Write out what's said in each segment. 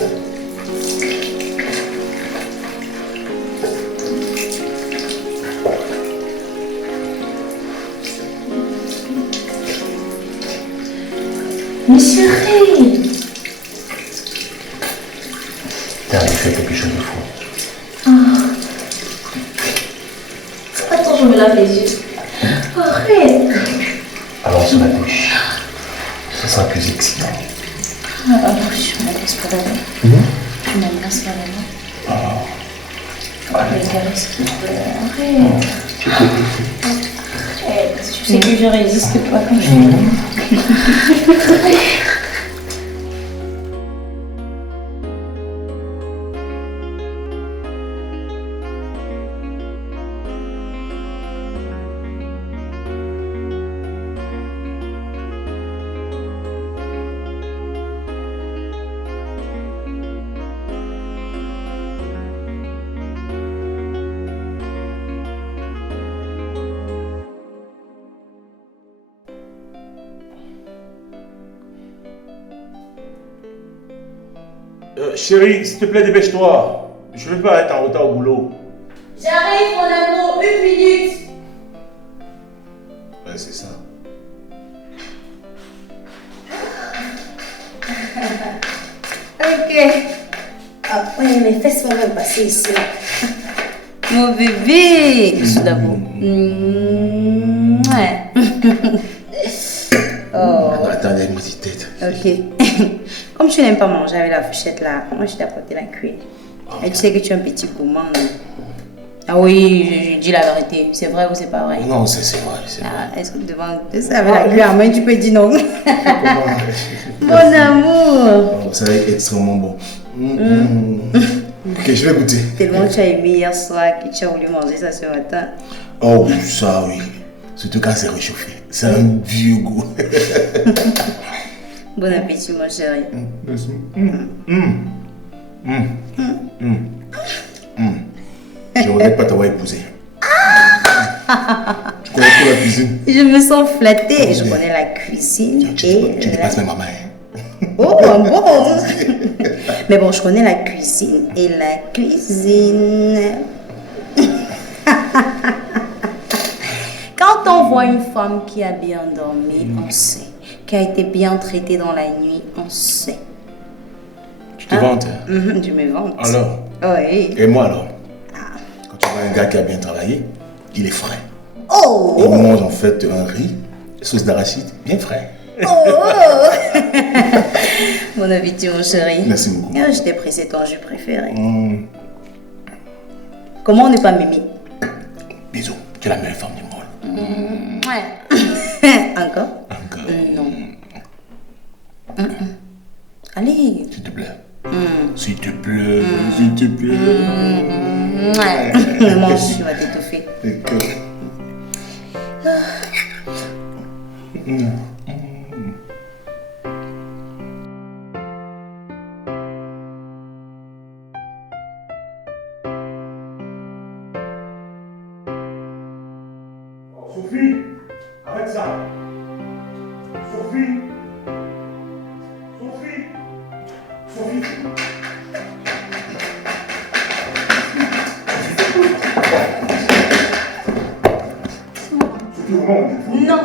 Mais chérie! T'as fait quelque chose de fou. Attends, je me lave les yeux. Arrête! Allons sur la douche. Ce sera plus excitant. Je me laisse pas d'abord. Je me laisse pas d'abord. Les caresses qui pleurent. Arrête! Tu sais que je résiste pas quand je suis Chérie, s'il te plaît, dépêche-toi. Je ne veux pas être en retard au boulot. J'arrive, mon amour, 1 minute. Ouais, c'est ça. Ok. Ah ouais, mes fesses vont même passer ici. Mon bébé. Tout d'abord. Ouais. Oh. Attendez, une petite tête. Ok. Comme tu n'aimes pas manger avec la fourchette là, moi je t'ai apporté la cuillère. Et tu sais que tu es un petit gourmand. Ah oui, je dis la vérité. C'est vrai ou c'est pas vrai? Non, c'est vrai, c'est vrai. Ah, est-ce que devant ça avec la cuillère en main, tu peux dire non? Mon amour. Oh, ça va être extrêmement bon. Ok, je vais goûter. Tellement tu as aimé hier soir que tu as voulu manger ça ce matin. Oh, ça oui. Surtout quand c'est réchauffé. C'est un vieux goût. Bon appétit, mon chéri. Je ne regrette pas t'avoir épousé. Tu connais trop la cuisine. Je me sens flattée. Je connais la cuisine. Tu dépasses même ma main. Oh, bon. Mais bon, je connais la cuisine. Et la cuisine. Quand on voit une femme qui a bien dormi, on sait. Qui a été bien traitée dans la nuit, on sait. Tu te vantes? Je me vante. Alors? Oui. Et moi alors? Quand tu vois un gars qui a bien travaillé, il est frais. Oh! Et on mange en fait un riz, sauce d'arachide, bien frais. Oh! Bon appétit, mon chéri. Merci beaucoup. Je t'ai pressé ton jus préféré. Comment on n'est pas Mimi? Bisous, tu es la meilleure femme du monde. Ouais. Encore? Encore. Non. Allez. S'il te plaît. S'il te plaît. S'il te plaît. Ouais. Mange, tu vas t'étouffer. D'accord. Sophie, arrête ça. Sophie. Sophie. Sophie. Non.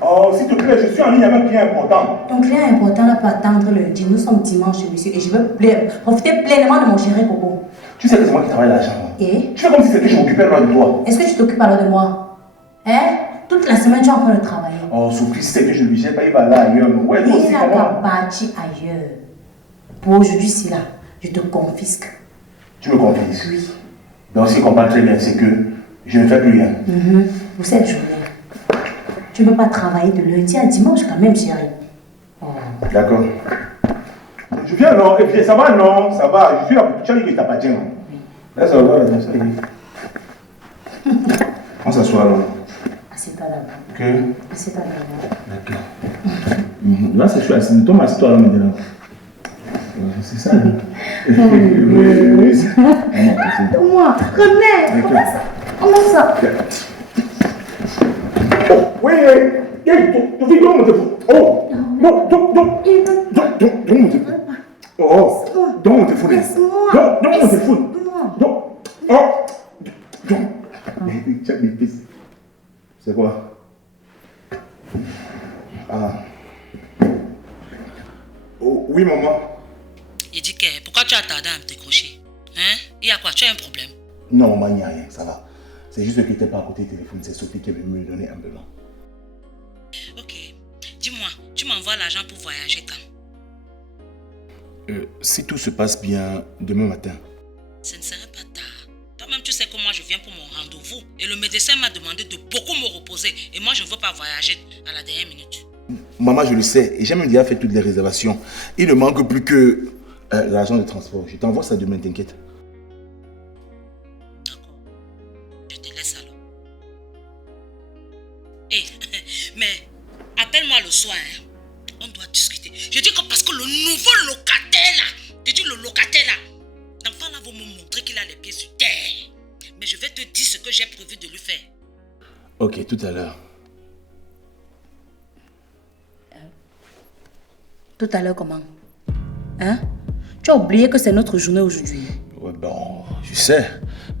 Oh, s'il te plaît, je suis en ligne avec un client important. Ton client important n'a pas attendre lundi. Nous sommes dimanche, monsieur, et je veux profiter pleinement de mon chéri Coco. Tu sais que c'est moi qui travaille l'argent. Et? Tu fais comme si c'était que je m'occupais loin de toi. Est-ce que tu t'occupes alors de moi? Hein? Toute la semaine, tu es en train de travailler. Oh, Sophie, c'est que je lui jette pas, il va là ailleurs. Ouais, toi aussi, Il n'a qu'à comment? partir ailleurs. Pour aujourd'hui, c'est là. Je te confisque. Tu me confies? Oui. Donc, ce qu'on comprend très bien, c'est que je ne fais plus rien. Pour cette journée, tu ne peux pas travailler de lundi à dimanche quand même, chérie. Oh. D'accord. Je viens, non? Et puis, ça va, non? Ça va. Je suis là pour tu as dit que t'appartiens. Là, ça va, là, ça y est. On s'assoit là. Assieds-toi d'abord. Ok. Assieds-toi d'abord. D'accord. Là, je suis assis. Toi, assieds-toi là maintenant. C'est ça, là. Oui, c'est ça. Moi, remets. Comment ça? Comment ça? Oh, oui, tu fais comment? Oh, non, donc, oh, Donne mon téléphone. Laisse-moi. Donne mon téléphone. Laisse-moi. C'est quoi? Ah. Oh, oui, maman. Il dit que pourquoi tu as tardé à me décrocher? Hein? Il y a quoi? Tu as un problème? Non, maman, il n'y a rien, ça va. C'est juste que tu n'étais pas à côté du téléphone, c'est Sophie qui est venue me donner un peu long. Ok. Dis-moi, tu m'envoies l'argent pour voyager quand? Si tout se passe bien, demain matin. Ce ne serait pas tard. Toi-même, tu sais que moi, je viens pour mon rendez-vous. Et le médecin m'a demandé de beaucoup me reposer. Et moi, je ne veux pas voyager à la dernière minute. Maman, je le sais, et j'ai même déjà fait toutes les réservations. Il ne manque plus que l'argent de transport. Je t'envoie ça demain, t'inquiète. D'accord. Je te laisse alors. Hé, mais appelle-moi le soir. Hein. On doit discuter. Je dis que parce que le nouveau locataire là, je dis le locataire là, l'enfant là va me montrer qu'il a les pieds sur terre. Mais je vais te dire ce que j'ai prévu de lui faire. Ok, tout à l'heure. Tout à l'heure, comment? Hein? Tu as oublié que c'est notre journée aujourd'hui. Ouais, bon, je sais.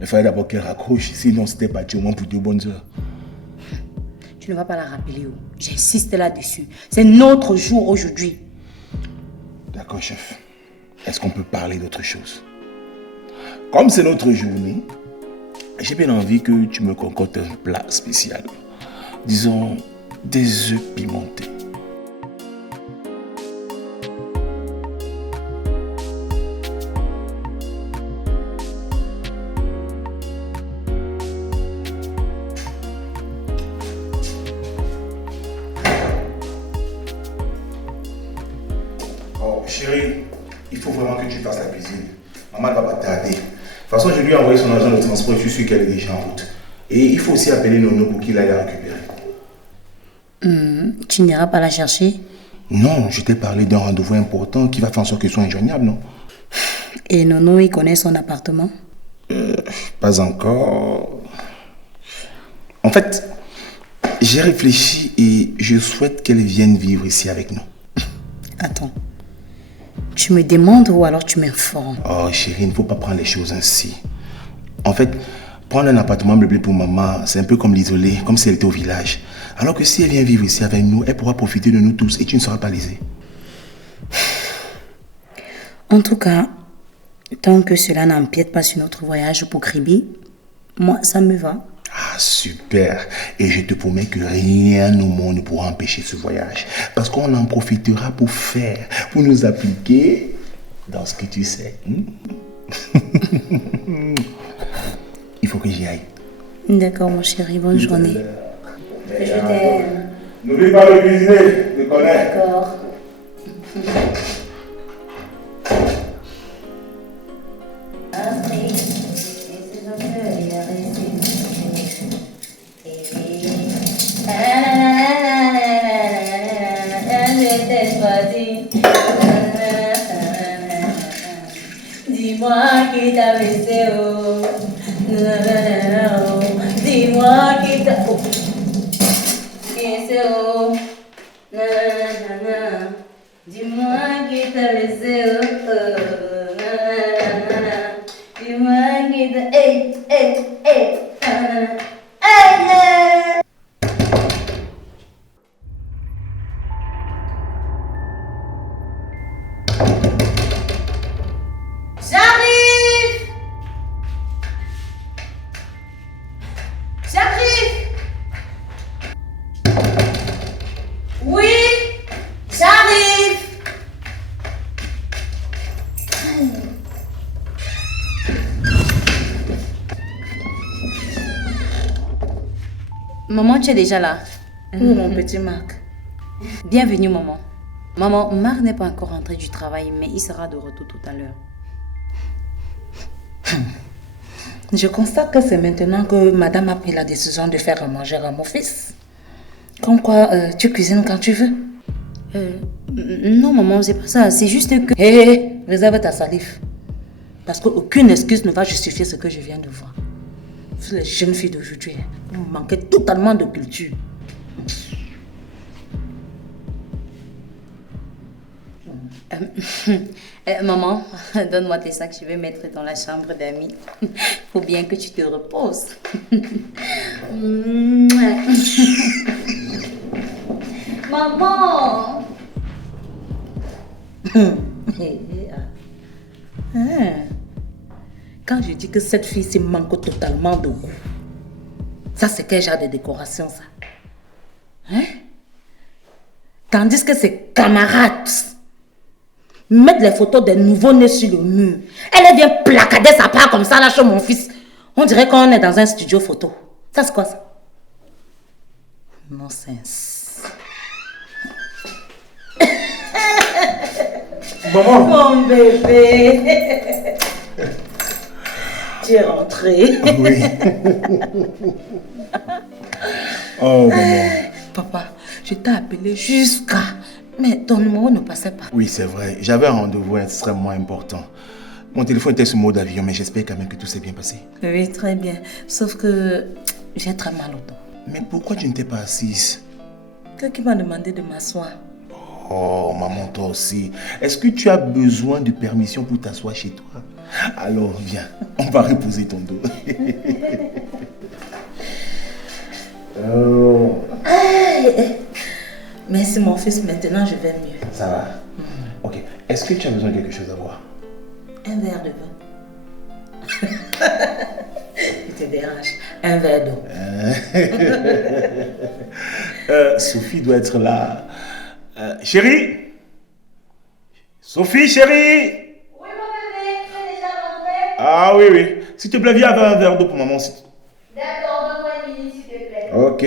Mais il fallait d'abord qu'elle raccroche. Sinon, c'était parti au moins pour 2 bonnes heures. Tu ne vas pas la rappeler. Oh. J'insiste là-dessus. C'est notre jour aujourd'hui. D'accord, chef. Est-ce qu'on peut parler d'autre chose? Comme c'est notre journée, j'ai bien envie que tu me concoctes un plat spécial. Disons, des œufs pimentés. Chérie, il faut vraiment que tu fasses la cuisine. Maman ne va pas tarder. De toute façon, je lui ai envoyé son argent de transport et je suis sûr qu'elle est déjà en route. Et il faut aussi appeler Nono pour qu'il aille la récupérer. Tu n'iras pas la chercher? Non, je t'ai parlé d'un rendez-vous important qui va faire en sorte qu'elle soit injoignable, non? Et Nono, il connaît son appartement? Pas encore. En fait, j'ai réfléchi et je souhaite qu'elle vienne vivre ici avec nous. Attends. Tu me demandes ou alors tu m'informes? Oh chérie, il ne faut pas prendre les choses ainsi. En fait, prendre un appartement meublé pour maman, c'est un peu comme l'isoler, comme si elle était au village. Alors que si elle vient vivre ici avec nous, elle pourra profiter de nous tous et tu ne seras pas lésée. En tout cas, tant que cela n'empiète pas sur notre voyage pour Kribi, moi ça me va. Ah super. Et je te promets que rien au monde ne pourra empêcher ce voyage. Parce qu'on en profitera pour nous appliquer dans ce que tu sais. Il faut que j'y aille. D'accord mon chéri, bonne journée. Je t'aime. N'oublie pas de cuisiner, je connais. D'accord. Dis-moi qui t'a baissé, oh. Dis-moi qui t'a baissé, oh. Dis-moi qui t'a baissé, oh. Dis-moi qui t'a... Hey, hey, hey. Hey, J'arrive! J'arrive! Oui! J'arrive! Maman, tu es déjà là? Oh, mon petit Marc. Bienvenue, maman. Maman, Marc n'est pas encore rentré du travail, mais il sera de retour tout à l'heure. Je constate que c'est maintenant que madame a pris la décision de faire à manger à mon fils. Comme quoi, tu cuisines quand tu veux. Non, maman, c'est pas ça. C'est juste que... Hé, réserve ta salive. Parce qu'aucune excuse ne va justifier ce que je viens de voir. Les jeunes filles d'aujourd'hui, vous manquez totalement de culture. Maman, donne-moi tes sacs, je vais mettre dans la chambre d'amis. Faut bien que tu te reposes. Maman! Quand je dis que cette fille manque totalement de goût, ça c'est quel genre de décoration ça? Hein? Tandis que ses camarades mettent les photos des nouveaux-nés sur le mur. Elle vient placader sa part comme ça là chez mon fils. On dirait qu'on est dans un studio photo. Ça c'est quoi ça? Nonsense. Maman! Mon bébé! Tu es rentré. Oui. Oh, maman. Papa, je t'ai appelé jusqu'à... Mais ton numéro ne passait pas. Oui, c'est vrai. J'avais un rendez-vous extrêmement important. Mon téléphone était sur mode avion, mais j'espère quand même que tout s'est bien passé. Oui, très bien. Sauf que j'ai très mal au dos. Mais pourquoi tu n'étais pas assise? Quelqu'un m'a demandé de m'asseoir. Oh, maman, toi aussi. Est-ce que tu as besoin de permission pour t'asseoir chez toi? Alors, viens, on va reposer ton dos. Oh. Merci mon fils, maintenant je vais mieux. Ça va? Ok. Est-ce que tu as besoin de quelque chose à boire? Un verre de vin. Tu te déranges. Un verre d'eau. Sophie doit être là. Chérie? Sophie, chérie? Oui, mon bébé, tu es déjà rentré? Ah oui, oui. S'il te plaît, viens avec un verre d'eau pour maman. D'accord, donne-moi une minute, s'il te plaît. Ok.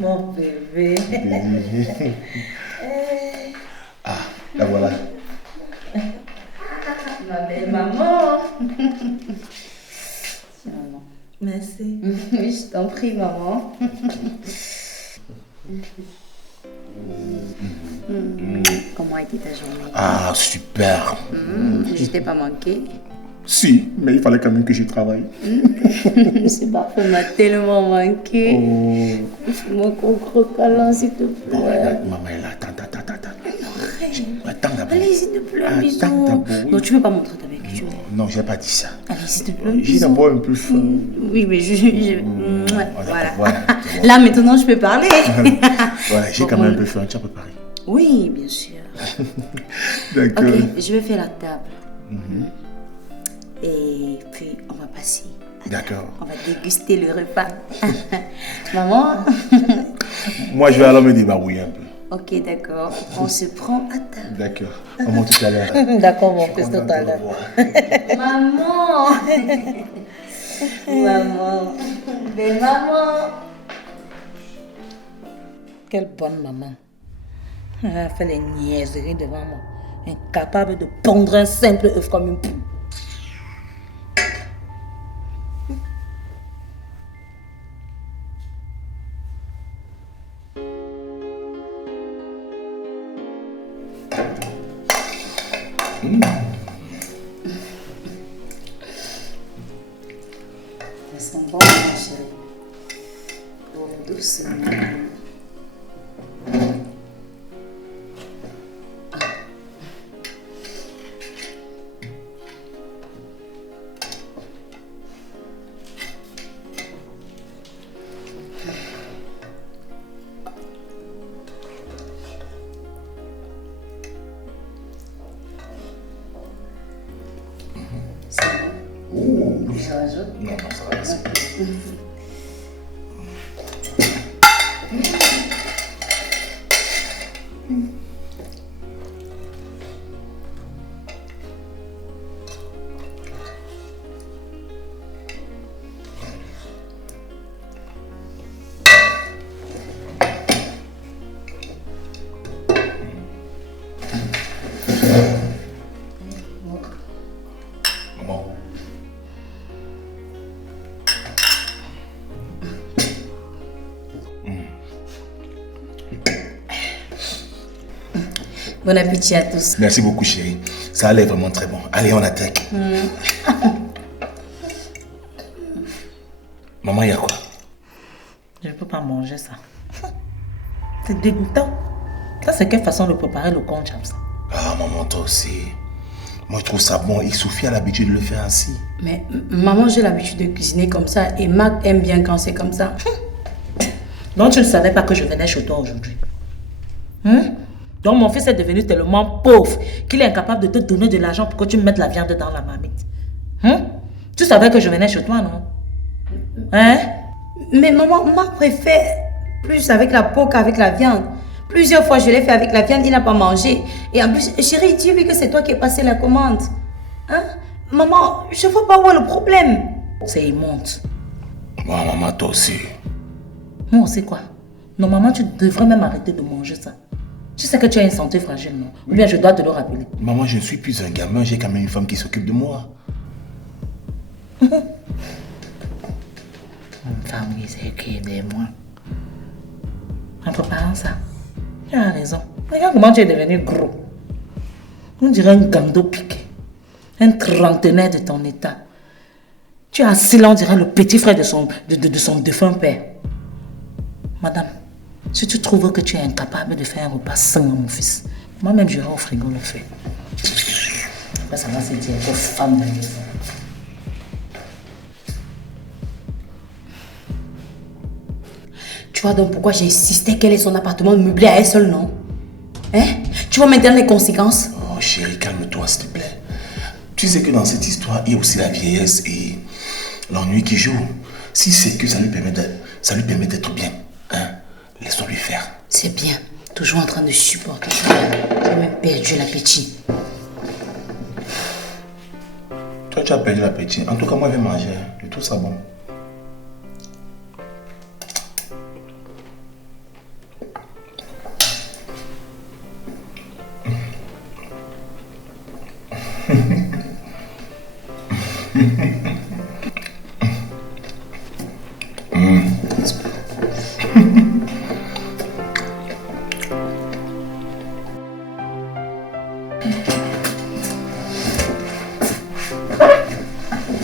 Mon bébé. Ah, la voilà. Ma belle maman. Tiens, maman. Merci. Oui, je t'en prie, maman. Comment a été ta journée? Ah, super. Je t'ai pas manqué. Si, mais il fallait quand même que je travaille. Ce parfum m'a tellement manqué. Oh. Mon gros câlin, s'il te plaît. Bon, maman est là. Attends. Attends d'abord. Allez, s'il te plaît, un Attends bisou. d'abord. Non, tu veux pas montrer ta vécu. Non, j'ai pas dit ça. Allez, s'il te plaît, un J'ai bisou. d'abord un peu faim. Oui, mais voilà. Voilà. Là, maintenant, je peux parler. Voilà, j'ai quand même un peu faim. Tu as préparé? Oui, bien sûr. D'accord. Ok, je vais faire la table. Et puis, on va passer. D'accord. On va déguster le repas. Maman? Moi, je vais alors me débarbouiller un peu. Ok, d'accord. On se prend à table. D'accord. Maman, tout à l'heure. D'accord, mon fils, tout Content à de te l'heure. revoir. Maman! Maman! Belle maman! Quelle bonne maman. Elle a fait les niaiseries devant moi. Incapable de pondre un simple œuf comme une poule. Elles sont bonnes, ma chérie. Ouvre doucement. C'est bon. Je rajoute. Non, ça va. Merci. Maman. Bon appétit à tous. Merci beaucoup, chérie. Ça allait vraiment très bon. Allez, on attaque. Maman, il y a quoi? Je ne peux pas manger ça. C'est dégoûtant. Ça, c'est quelle façon de préparer le conche comme ça? Ah, maman, toi aussi. Moi, je trouve ça bon et Sophie a l'habitude de le faire ainsi. Mais maman, j'ai l'habitude de cuisiner comme ça et Marc aime bien quand c'est comme ça. Donc, tu ne savais pas que je venais chez toi aujourd'hui. Donc, mon fils est devenu tellement pauvre qu'il est incapable de te donner de l'argent pour que tu me mettes la viande dans la marmite. Tu savais que je venais chez toi, non? Mais maman, Marc préfère plus avec la peau qu'avec la viande. Plusieurs fois, je l'ai fait avec la viande, il n'a pas mangé. Et en plus, chérie, tu vu que c'est toi qui as passé la commande. Maman, je ne vois pas où est le problème. C'est immonde. Bon, maman, toi aussi. Moi aussi quoi? Normalement, tu devrais même arrêter de manger ça. Tu sais que tu as une santé fragile, non? Ou bien je dois te le rappeler. Maman, je ne suis plus un gamin, j'ai quand même une femme qui s'occupe de moi. Une femme qui s'occupe de moi. En préparant ça, tu as raison. Regarde comment tu es devenu gros. On dirait un gando piqué. Un trentenaire de ton état. Tu es assis là, on dirait le petit frère de son défunt père. Madame, si tu trouves que tu es incapable de faire un repas sain à mon fils, moi-même j'irai au frigo le faire. Après ça va se dire que femme de maison. Tu vois donc pourquoi j'ai insisté qu'elle ait son appartement meublé à elle seule, non? Tu vois maintenant les conséquences? Oh chérie, calme-toi s'il te plaît. Tu sais que dans cette histoire, il y a aussi la vieillesse et l'ennui qui joue. Si c'est que ça lui permet d'être bien, laisse-toi lui faire. C'est bien, toujours en train de supporter ça. J'ai même perdu l'appétit. Toi, tu as perdu l'appétit. En tout cas, moi, je vais manger. Je trouve ça bon.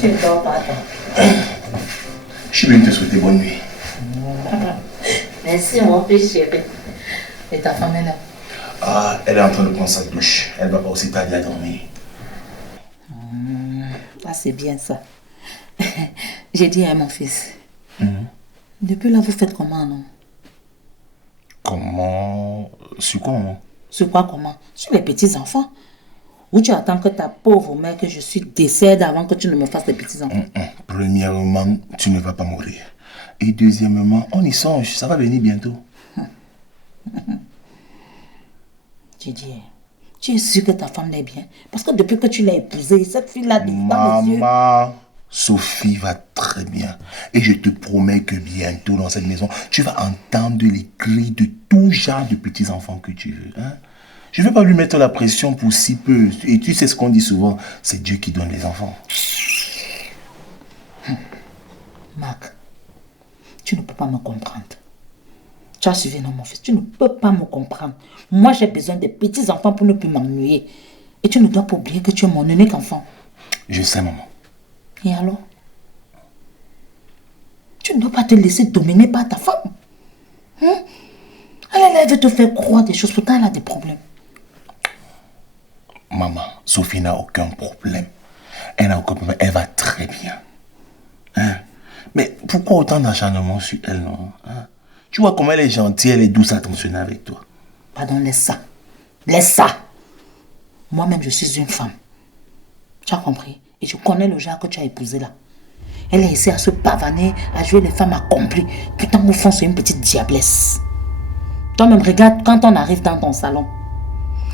Tu ne dors pas, toi. Je suis venu te souhaiter bonne nuit. Merci, mon fils chéri. Et ta femme est là? Ah, elle est en train de prendre sa douche. Elle va pas aussi tarder à dormir. Ah, c'est bien ça. J'ai dit à mon fils. Depuis là, vous faites comment, non? Comment? Sur quoi, maman? Sur quoi, comment? Sur les petits-enfants. Ou tu attends que ta pauvre mère, que je suis décède avant que tu ne me fasses des petits-enfants? Premièrement, tu ne vas pas mourir. Et deuxièmement, on y songe. Ça va venir bientôt. Tu dis, tu es sûr que ta femme l'est bien? Parce que depuis que tu l'as épousée, cette fille-là, dans les yeux... Maman, Sophie va très bien. Et je te promets que bientôt dans cette maison, tu vas entendre les cris de tout genre de petits-enfants que tu veux. Je ne vais pas lui mettre la pression pour si peu. Et tu sais ce qu'on dit souvent, c'est Dieu qui donne les enfants. Marc, tu ne peux pas me comprendre. Tu as suivi, non, mon fils? Tu ne peux pas me comprendre. Moi, j'ai besoin des petits-enfants pour ne plus m'ennuyer. Et tu ne dois pas oublier que tu es mon unique enfant. Je sais, maman. Et alors? Tu ne dois pas te laisser dominer par ta femme. Elle veut te faire croire des choses, pourtant elle a des problèmes. Maman, Sophie n'a aucun problème. Elle n'a aucun problème. Elle va très bien. Mais pourquoi autant d'acharnement sur elle, non? Tu vois comment elle est gentille, elle est douce, attentionnée avec toi. Pardon, laisse ça. Laisse ça. Moi-même, je suis une femme. Tu as compris? Et je connais le genre que tu as épousé là. Elle a essayé à se pavaner, à jouer les femmes accomplies. Pourtant, au fond, c'est une petite diablesse. Toi-même, regarde quand on arrive dans ton salon.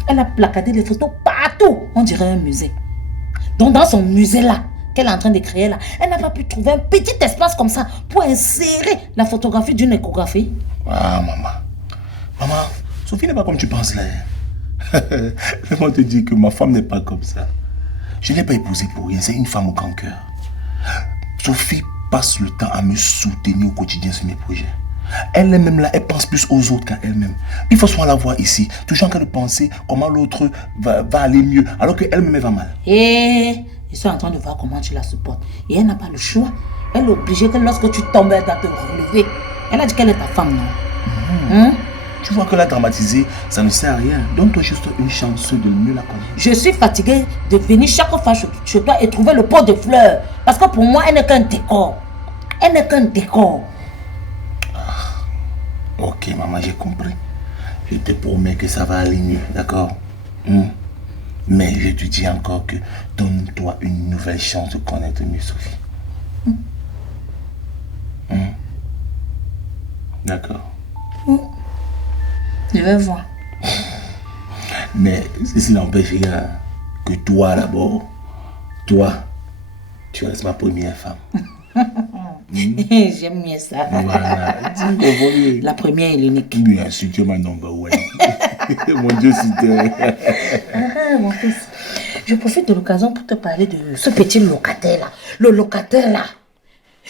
Elle a placardé les photos partout. On dirait un musée. Donc, dans son musée-là, qu'elle est en train de créer là, elle n'a pas pu trouver un petit espace comme ça pour insérer la photographie d'une échographie. Ah, maman. Maman, Sophie n'est pas comme tu penses là. Laisse-moi te dire que ma femme n'est pas comme ça. Je ne l'ai pas épousée pour rien. C'est une femme au grand cœur. Sophie passe le temps à me soutenir au quotidien sur mes projets. Elle-même là, elle pense plus aux autres qu'à elle-même. Il faut souvent la voir ici, toujours en train de penser comment l'autre va aller mieux, alors qu'elle-même va mal. Et je suis en train de voir comment tu la supportes. Et elle n'a pas le choix. Elle est obligée que lorsque tu tombes, elle doit te relever. Elle a dit qu'elle est ta femme, non? Tu vois que la dramatiser, ça ne sert à rien. Donne-toi juste une chance de mieux la connaître. Je suis fatiguée de venir chaque fois chez toi et trouver le pot de fleurs. Parce que pour moi, elle n'est qu'un décor. Elle n'est qu'un décor. Ok, maman, j'ai compris. Je te promets que ça va aller mieux, d'accord? Mais je te dis encore que donne-toi une nouvelle chance de connaître mieux Sophie. D'accord. Je vais voir. Mais ceci n'empêche rien que toi d'abord, toi, tu restes ma première femme. J'aime mieux ça. Voilà. Tu comprends? La première et l'unique. Bien sûr, tu es ma number one. Mon Dieu, c'était... Mon fils, je profite de l'occasion pour te parler de ce petit locataire-là. Le locataire-là.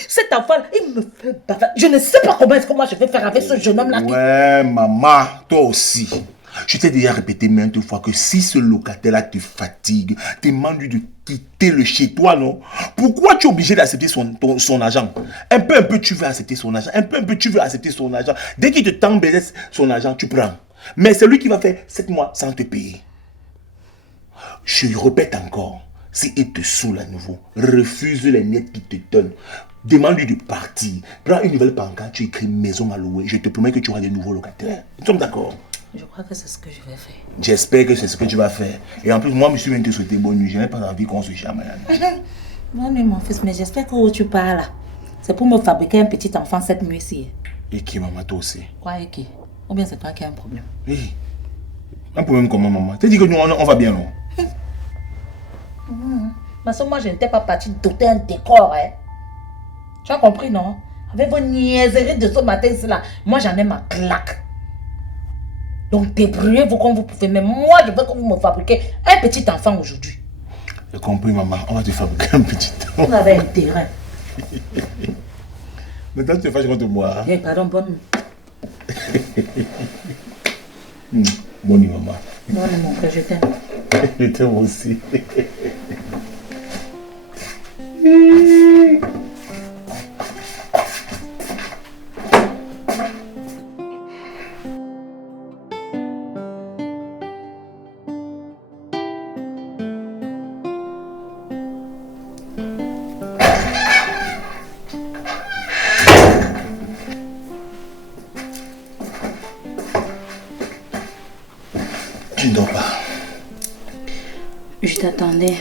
Cet enfant-là, il me fait bavard. Je ne sais pas comment est-ce que moi je vais faire avec ce jeune homme-là. Ouais, maman, toi aussi. Je t'ai déjà répété maintes fois que si ce locataire-là te fatigue, te demande de quitter le chez toi, non? Pourquoi tu es obligé d'accepter son argent? Un peu, tu veux accepter son argent. Un peu, tu veux accepter son argent. Dès qu'il te tend son argent, tu prends. Mais c'est lui qui va faire 7 mois sans te payer. Je répète encore, si il te saoule à nouveau, refuse les miettes qu'il te donne. Demande-lui de partir. Prends une nouvelle pancarte, tu écris maison à louer. Je te promets que tu auras de nouveaux locataires. Nous sommes d'accord? Je crois que c'est ce que je vais faire. J'espère que c'est ce que tu vas faire. Et en plus, moi, je suis venu te souhaiter bonne nuit. Je n'ai pas envie qu'on se chamaille. Bonne nuit, mon fils, mais j'espère que où tu pars là, c'est pour me fabriquer un petit enfant cette nuit-ci. Et qui, maman, toi aussi? Quoi et qui? Ou bien c'est toi qui as un problème? Oui. Un problème comment, maman? Tu dis que nous, on va bien, non? Parce que moi, je n'étais pas partie doter un décor, hein. Tu as compris, non? Avec vos niaiseries de ce matin, là, moi, j'en ai ma claque. Donc, débrouillez-vous comme vous pouvez. Mais moi, je veux que vous me fabriquiez un petit enfant aujourd'hui. J'ai compris, maman. On va te fabriquer un petit enfant. Vous avez intérêt. Maintenant, tu te fâches contre moi. Eh, pardon, bonne nuit. Bonne nuit, maman. Bonne nuit, mon frère, je t'aime. Je t'aime aussi. Tu ne dors pas. Je t'attendais.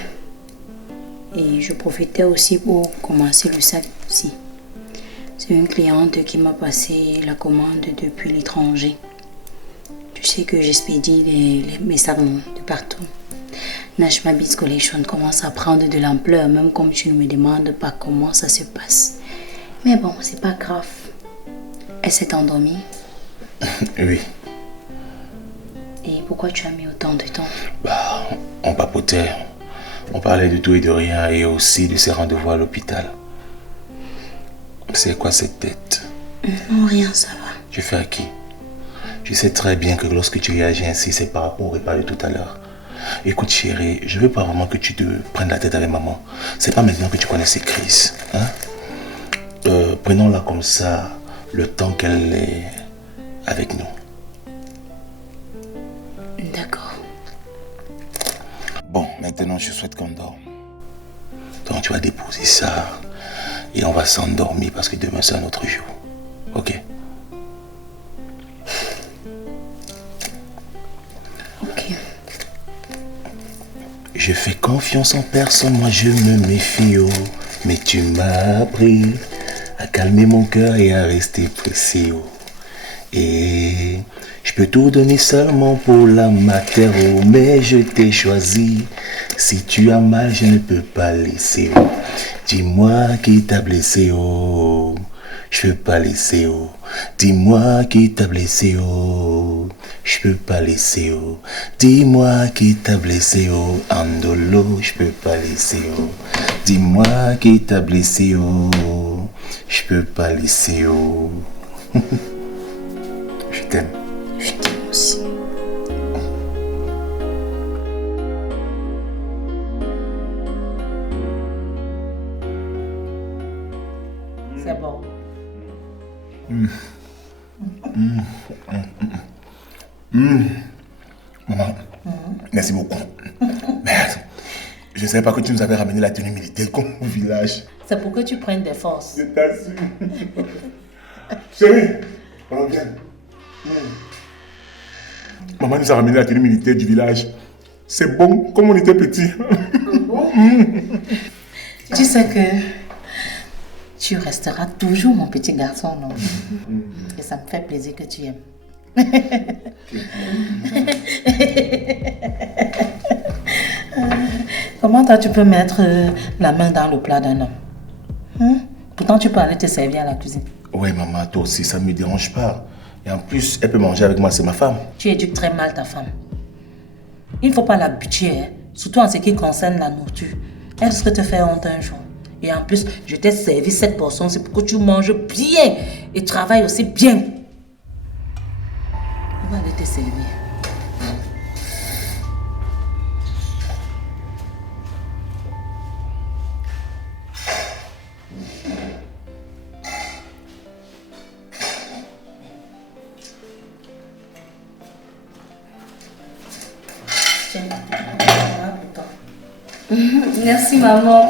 Et je profitais aussi pour commencer le sac aussi. C'est une cliente qui m'a passé la commande depuis l'étranger. Tu sais que j'expédie mes sacs de partout. Nashma Beats Collection commence à prendre de l'ampleur, même comme tu ne me demandes pas comment ça se passe. Mais bon, c'est pas grave. Elle s'est endormie. Oui. Et pourquoi tu as mis autant de temps? Bah, on papotait. On parlait de tout et de rien et aussi de ses rendez-vous à l'hôpital. C'est quoi cette tête? Non, rien, ça va. Tu fais à qui? Je sais très bien que lorsque tu réagis ainsi, c'est par rapport au repas de tout à l'heure. Écoute chérie, je veux pas vraiment que tu te prennes la tête avec maman. C'est pas maintenant que tu connais ses crises. Hein? Prenons-la comme ça, le temps qu'elle est avec nous. D'accord. Bon, maintenant je souhaite qu'on dorme. Donc tu vas déposer ça et on va s'endormir parce que demain c'est un autre jour. Ok? Ok. Je fais confiance en personne, moi je me méfie, oh. Mais tu m'as appris à calmer mon cœur et à rester précis, oh. Et je peux tout donner seulement pour la matière, oh. Mais je t'ai choisi. Si tu as mal, je ne peux pas laisser, oh. Dis-moi qui t'a blessé, oh. Je peux pas laisser, oh. Dis-moi qui t'a blessé, oh. Je peux pas laisser, oh. Dis-moi qui t'a blessé, oh. Andolo, je peux pas laisser, oh. Dis-moi qui t'a blessé, oh. Je peux pas laisser, oh. Je t'aime. Je t'aime aussi. C'est bon. Maman, merci beaucoup. Merde, je ne savais pas que tu nous avais ramené la tenue militaire comme au village. C'est pour que tu prennes des forces. Je t'assure. Chérie, on vient. Maman nous a ramené la tenue militaire du village. C'est bon, comme on était petits. Tu sais que tu resteras toujours mon petit garçon, non? Et ça me fait plaisir que tu aimes. Comment toi tu peux mettre la main dans le plat d'un homme? Pourtant tu peux aller te servir à la cuisine. Ouais, maman, toi aussi, ça ne me dérange pas. Et en plus, elle peut manger avec moi, c'est ma femme. Tu éduques très mal ta femme. Il ne faut pas l'habituer, hein, surtout en ce qui concerne la nourriture. Elle risque de te faire honte un jour. Et en plus, je t'ai servi cette portion, c'est pour que tu manges bien et travailles aussi bien. On va aller te servir. Merci, maman.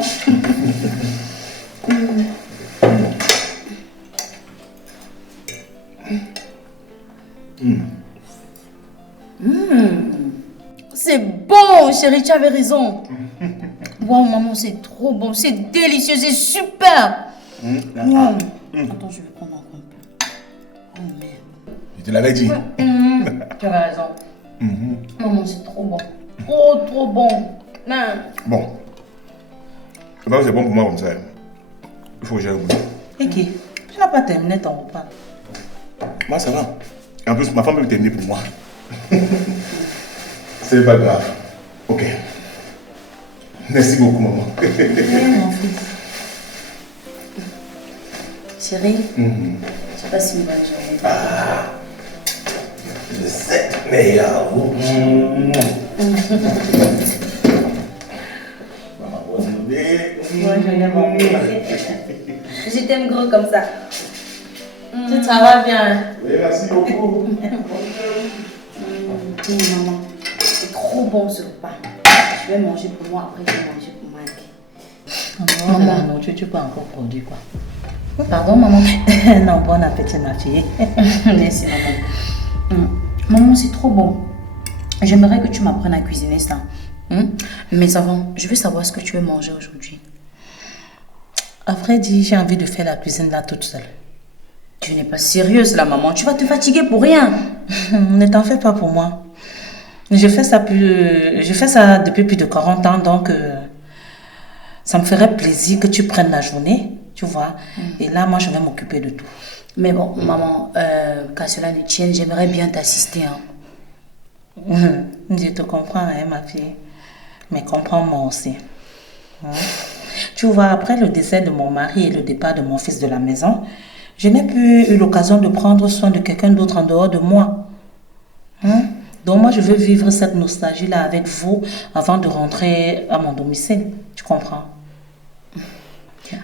C'est bon, chérie, tu avais raison. Wow, maman, c'est trop bon, c'est délicieux, c'est super. Wow. Attends, je vais prendre encore un peu. Oh merde. Je te l'avais dit. Tu avais raison. Maman, c'est trop bon. Trop, trop bon. Bon. C'est bon pour moi comme ça. Il faut que j'aille au bout. Et qui? Tu n'as pas terminé ton repas. Moi, ça va. Et en plus, ma femme peut terminer pour moi. C'est pas grave. Ok. Merci beaucoup, maman. Mon fils. Chérie, tu passes une bonne journée. Je sais, mais maman, bonne journée. Je t'aime gros comme ça. Tu travailles bien. Oui, merci beaucoup. Maman, c'est trop bon ce repas. Je vais manger pour moi, après je vais manger pour Mike. Maman, non, tu peux encore produire quoi? Pardon, maman? Non, bon appétit, ma fille. Merci, maman. Maman, c'est trop bon. J'aimerais que tu m'apprennes à cuisiner ça. Mais avant, je veux savoir ce que tu veux manger aujourd'hui. À vrai dire, j'ai envie de faire la cuisine là toute seule. Tu n'es pas sérieuse là, maman. Tu vas te fatiguer pour rien. Ne t'en fais pas pour moi. Je fais ça depuis plus de 40 ans, donc ça me ferait plaisir que tu prennes la journée, tu vois. Et là, moi, je vais m'occuper de tout. Mais bon, maman, qu'à cela ne tienne, j'aimerais bien t'assister. Je te comprends, hein, ma fille. Mais comprends-moi aussi. Tu vois, après le décès de mon mari et le départ de mon fils de la maison, je n'ai plus eu l'occasion de prendre soin de quelqu'un d'autre en dehors de moi. Donc moi, je veux vivre cette nostalgie-là avec vous avant de rentrer à mon domicile. Tu comprends?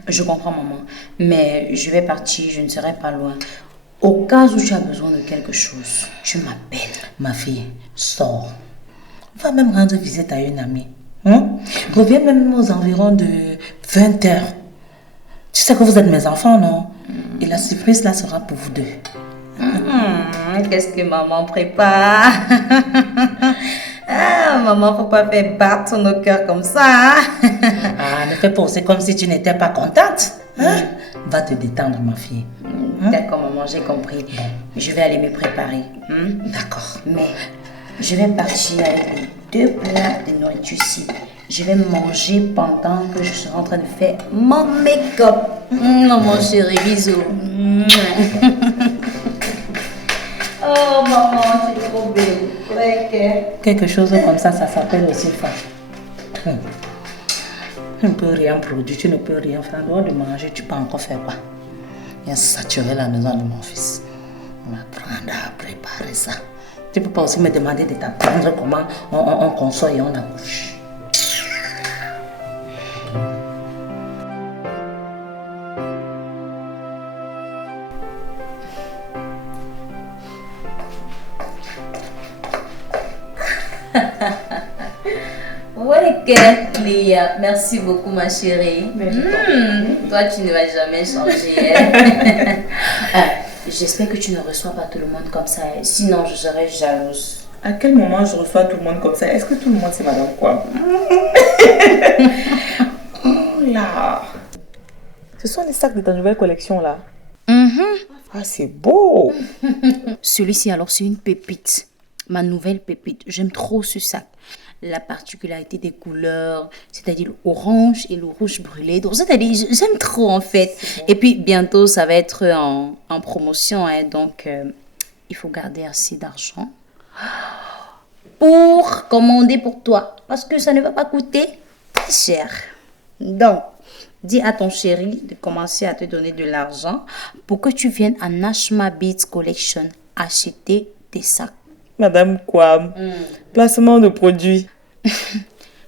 Je comprends, maman. Mais je vais partir, je ne serai pas loin. Au cas où tu as besoin de quelque chose, tu m'appelles. Ma fille, sors. Va même rendre visite à une amie. Reviens même aux environs de 20 heures. Tu sais que vous êtes mes enfants, non? Et la surprise là sera pour vous deux. Qu'est-ce que maman prépare? Maman, faut pas faire battre nos cœurs comme ça. Ne fais pas aussi comme si tu n'étais pas contente. Va te détendre, ma fille. D'accord, maman, j'ai compris. Je vais aller me préparer. D'accord. Mais je vais partir avec les 2 plats de nourriture ici. Je vais manger pendant que je serai en train de faire mon make-up. Maman chérie, bisous. Oh maman, c'est trop beau. Quelque chose comme ça s'appelle aussi faim. Tu ne peux rien produire, tu ne peux rien faire. En dehors de manger, tu peux encore faire quoi? Viens saturer la maison de mon fils. On va apprendre à préparer ça. Tu ne peux pas aussi me demander de t'apprendre comment on conçoit et on accouche. Ouais, Léa. Merci beaucoup, ma chérie. Toi, tu ne vas jamais changer. J'espère que tu ne reçois pas tout le monde comme ça. Sinon, je serais jalouse. À quel moment je reçois tout le monde comme ça? Est-ce que tout le monde c'est madame quoi? Oh là! Ce sont les sacs de ta nouvelle collection là. Ah, c'est beau! Celui-ci, alors, c'est une pépite. Ma nouvelle pépite. J'aime trop ce sac. La particularité des couleurs, c'est-à-dire l'orange et le rouge brûlé. Donc, c'est-à-dire, j'aime trop en fait. Et puis, bientôt, ça va être en promotion. Hein, donc, il faut garder assez d'argent pour commander pour toi. Parce que ça ne va pas coûter très cher. Donc, dis à ton chéri de commencer à te donner de l'argent pour que tu viennes à Nashma Beats Collection acheter tes sacs. Madame Kwam, placement de produits.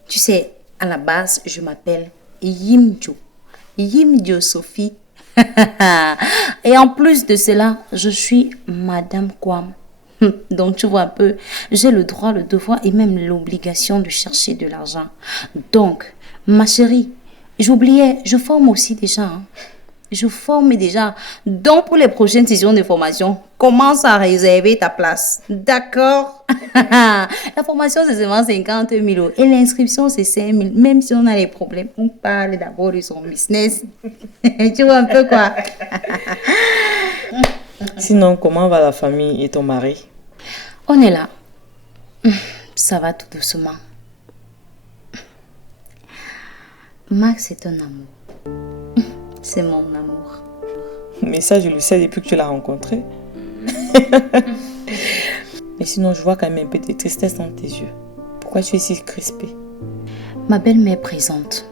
Tu sais, à la base, je m'appelle Yimjo. Yimjo Sophie. Et en plus de cela, je suis Madame Kwam. Donc, tu vois un peu, j'ai le droit, le devoir et même l'obligation de chercher de l'argent. Donc, ma chérie, j'oubliais, je forme aussi déjà. Hein. Je forme déjà. Donc, pour les prochaines sessions de formation, commence à réserver ta place. D'accord? La formation, c'est seulement 50 000 €. Et l'inscription, c'est 5 000. Même si on a des problèmes, on parle d'abord de son business. Tu vois un peu quoi? Sinon, comment va la famille et ton mari? On est là. Ça va tout doucement. Max est un amour. C'est mon amour. Mais ça, je le sais depuis que tu l'as rencontré. Mais sinon, je vois quand même un peu de tristesse dans tes yeux. Pourquoi tu es si crispée? Ma belle-mère présente.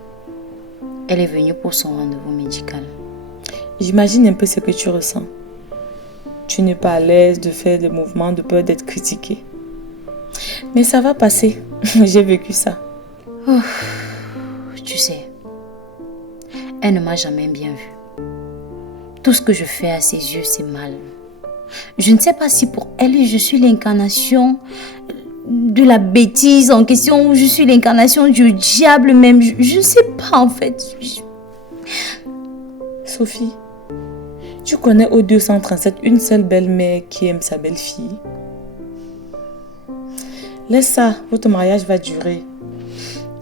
Elle est venue pour son rendez-vous médical. J'imagine un peu ce que tu ressens. Tu n'es pas à l'aise de faire des mouvements de peur d'être critiquée. Mais ça va passer. J'ai vécu ça. Tu sais, elle ne m'a jamais bien vue. Tout ce que je fais à ses yeux, c'est mal. Je ne sais pas si pour elle, je suis l'incarnation de la bêtise en question ou je suis l'incarnation du diable même. Je ne sais pas en fait. Sophie, tu connais au 237 une seule belle-mère qui aime sa belle-fille? Laisse ça, votre mariage va durer.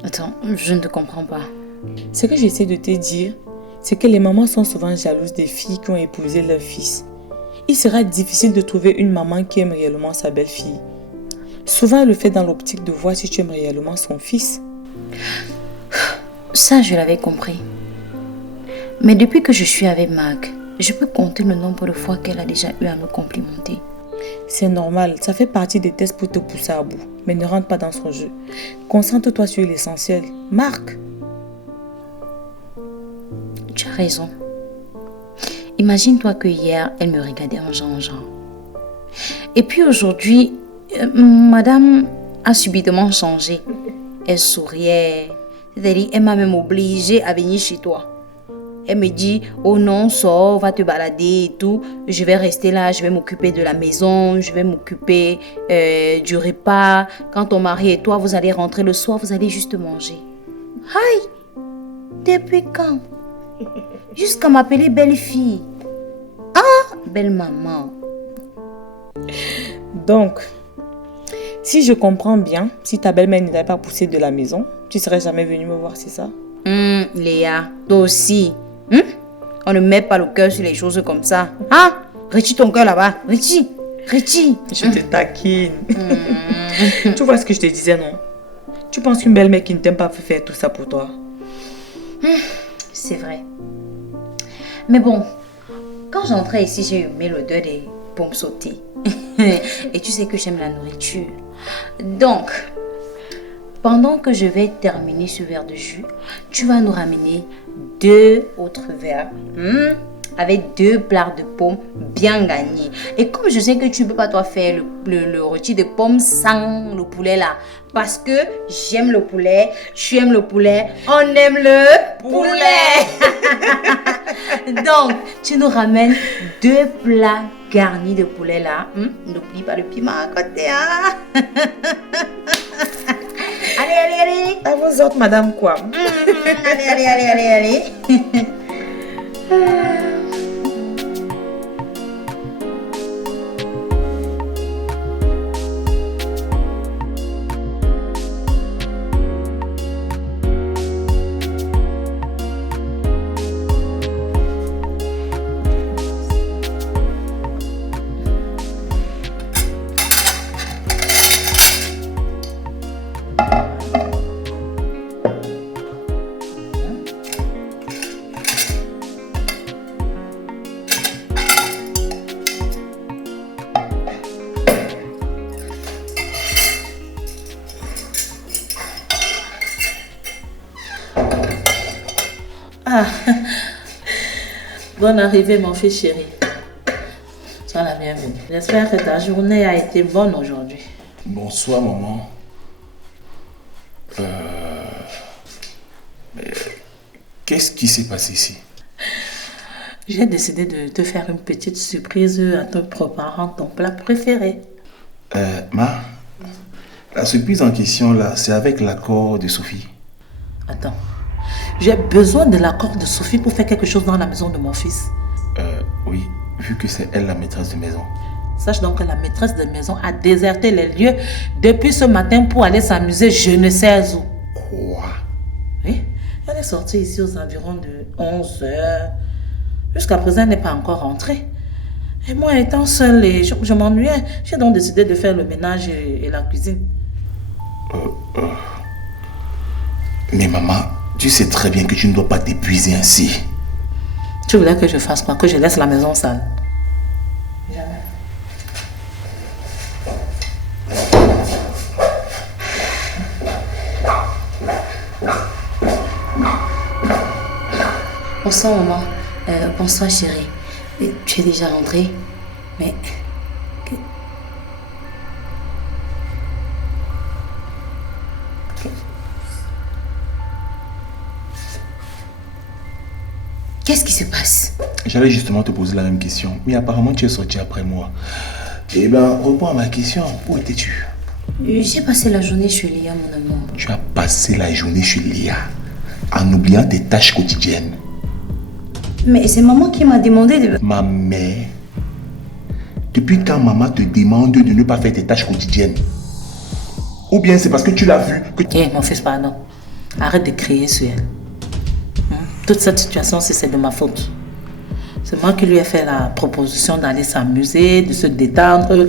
Attends, je ne te comprends pas. Ce que j'essaie de te dire, c'est que les mamans sont souvent jalouses des filles qui ont épousé leur fils. Il sera difficile de trouver une maman qui aime réellement sa belle-fille. Souvent, elle le fait dans l'optique de voir si tu aimes réellement son fils. Ça, je l'avais compris. Mais depuis que je suis avec Marc, je peux compter le nombre de fois qu'elle a déjà eu à me complimenter. C'est normal, ça fait partie des tests pour te pousser à bout. Mais ne rentre pas dans son jeu. Concentre-toi sur l'essentiel. Marc! Tu as raison. Imagine-toi que hier, elle me regardait en genre. Et puis aujourd'hui, madame a subitement changé. Elle souriait. C'est-à-dire, elle m'a même obligée à venir chez toi. Elle me dit, oh non, sors, va te balader et tout. Je vais rester là, je vais m'occuper de la maison, je vais m'occuper du repas. Quand ton mari et toi, vous allez rentrer le soir, vous allez juste manger. Aïe! Depuis quand? Jusqu'à m'appeler belle-fille. Ah! Belle-maman. Donc, si je comprends bien, si ta belle-mère ne t'avait pas poussé de la maison, tu ne serais jamais venue me voir, c'est ça? Léa, toi aussi. On ne met pas le cœur sur les choses comme ça. Hein? Retire ton cœur là-bas. Retire. Je te taquine. Tu vois ce que je te disais, non? Tu penses qu'une belle-mère qui ne t'aime pas peut faire tout ça pour toi? C'est vrai. Mais bon, quand j'entrais ici, j'ai aimé l'odeur des pommes sautées. Et tu sais que j'aime la nourriture. Donc, pendant que je vais terminer ce verre de jus, tu vas nous ramener 2 autres verres. Avec 2 plats de pommes bien gagnés. Et comme je sais que tu ne peux pas toi faire le rôti de pommes sans le poulet là. Parce que j'aime le poulet, tu aimes le poulet, on aime le poulet. Donc, tu nous ramènes 2 plats garnis de poulet là. N'oublie pas le piment à côté. Hein? Sans autres, madame, quoi. Allez. Ah, bonne arrivée mon fils chéri. Sois la bienvenue. J'espère que ta journée a été bonne aujourd'hui. Bonsoir, maman. Mais qu'est-ce qui s'est passé ici? J'ai décidé de te faire une petite surprise en te préparant ton plat préféré. La surprise en question, là, c'est avec l'accord de Sophie. Attends, j'ai besoin de l'accord de Sophie pour faire quelque chose dans la maison de mon fils. Oui, vu que c'est elle la maîtresse de maison. Sache donc que la maîtresse de maison a déserté les lieux depuis ce matin pour aller s'amuser je ne sais où. Quoi? Oui, elle est sortie ici aux environs de 11 heures. Jusqu'à présent, elle n'est pas encore rentrée. Et moi, étant seule, et je m'ennuyais. J'ai donc décidé de faire le ménage et la cuisine. Mais maman, tu sais très bien que tu ne dois pas t'épuiser ainsi. Tu voulais que je fasse quoi? Que je laisse la maison sale? Jamais. Bonsoir maman. Bonsoir chérie. Tu es déjà rentrée? Mais... Qu'est-ce qui se passe? J'allais justement te poser la même question, mais apparemment tu es sorti après moi. Eh bien, réponds à ma question. Où étais-tu? J'ai passé la journée chez Léa, mon amour. Tu as passé la journée chez Léa, en oubliant tes tâches quotidiennes. Mais c'est maman qui m'a demandé de... Ma mère? Depuis quand maman te demande de ne pas faire tes tâches quotidiennes? Ou bien c'est parce que tu l'as vu que... Eh, mon fils, pardon. Arrête de crier sur elle. Toute cette situation, c'est de ma faute. C'est moi qui lui ai fait la proposition d'aller s'amuser, de se détendre.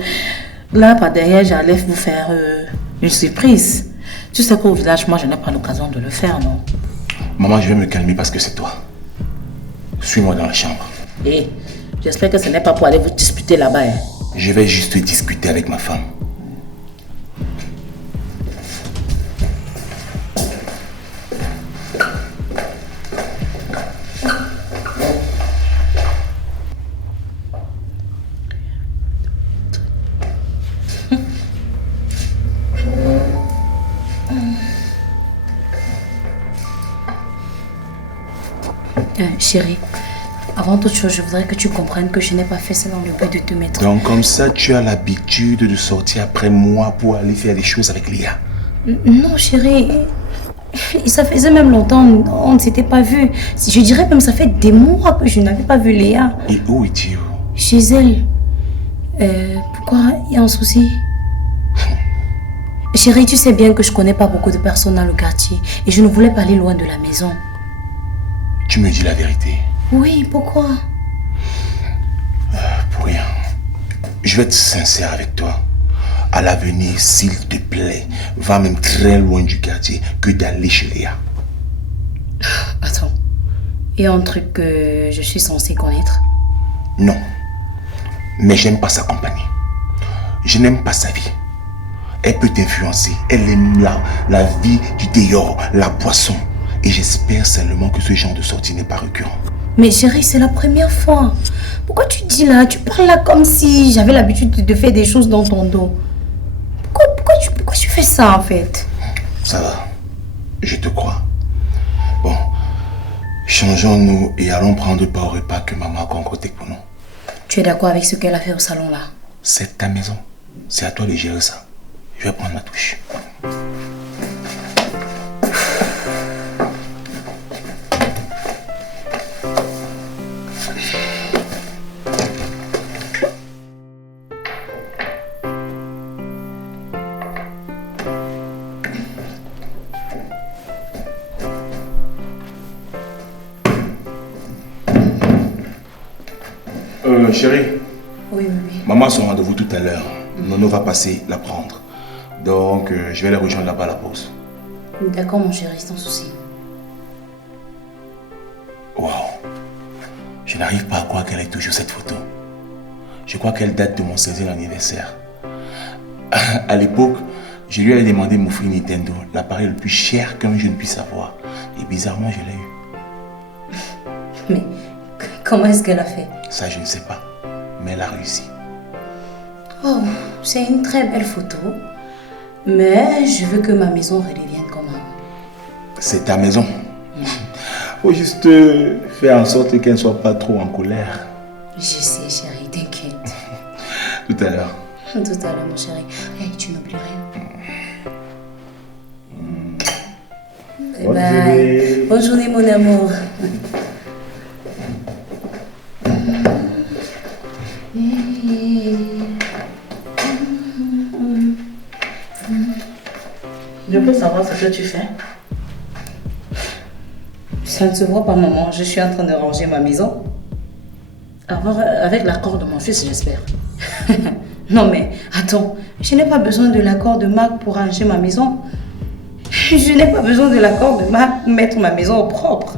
Là, par derrière, j'allais vous faire une surprise. Tu sais qu'au village, moi, je n'ai pas l'occasion de le faire, non? Maman, je vais me calmer parce que c'est toi. Suis-moi dans la chambre. Eh, j'espère que ce n'est pas pour aller vous disputer là-bas. Hein. Je vais juste discuter avec ma femme. Chérie, avant toute chose, je voudrais que tu comprennes que je n'ai pas fait ça dans le but de te mettre... Donc comme ça, tu as l'habitude de sortir après moi pour aller faire des choses avec Léa? Non, chérie. Ça faisait même longtemps, on ne s'était pas vus. Je dirais même ça fait des mois que je n'avais pas vu Léa. Et où es-tu? Chez elle. Pourquoi? Il y a un souci? Chérie, tu sais bien que je connais pas beaucoup de personnes dans le quartier et je ne voulais pas aller loin de la maison. Tu me dis la vérité? Oui, pourquoi? Pour rien. Je vais être sincère avec toi. À l'avenir, s'il te plaît, va même très loin du quartier que d'aller chez Léa. Attends. Il y a un truc que je suis censée connaître? Non. Mais j'aime pas sa compagnie. Je n'aime pas sa vie. Elle peut t'influencer. Elle aime la vie du dehors, la boisson. Et j'espère seulement que ce genre de sortie n'est pas récurrent. Mais chérie, c'est la première fois. Pourquoi tu dis là? Tu parles là comme si j'avais l'habitude de faire des choses dans ton dos. Pourquoi tu fais ça en fait? Ça va. Je te crois. Bon. Changeons-nous et allons prendre part au repas que maman a concocté pour nous. Tu es d'accord avec ce qu'elle a fait au salon là? C'est ta maison. C'est à toi de gérer ça. Je vais prendre ma douche. Chérie. Oui, oui, oui. Maman a son rendez-vous tout à l'heure. Nono va passer la prendre. Donc, je vais les rejoindre là-bas à la pause. D'accord, mon chéri, sans souci. Waouh. Je n'arrive pas à croire qu'elle ait toujours cette photo. Je crois qu'elle date de mon 16e anniversaire. À l'époque, je lui avais demandé de m'offrir Nintendo, l'appareil le plus cher qu'un jeune puisse avoir. Et bizarrement, je l'ai eu. Mais comment est-ce qu'elle a fait? Ça, je ne sais pas. Mais elle a réussi. Oh, c'est une très belle photo. Mais je veux que ma maison redevienne comme avant. C'est ta maison. Faut juste faire en sorte qu'elle ne soit pas trop en colère. Je sais, chérie, t'inquiète. Tout à l'heure. Tout à l'heure, mon chéri. Hey, tu n'oublies rien. Bye. Bonne journée, mon amour. Je peux savoir ce que tu fais? Ça ne se voit pas, maman. Je suis en train de ranger ma maison. Avec l'accord de mon fils, j'espère. Non, mais attends. Je n'ai pas besoin de l'accord de Marc pour ranger ma maison. Je n'ai pas besoin de l'accord de Marc pour mettre ma maison au propre.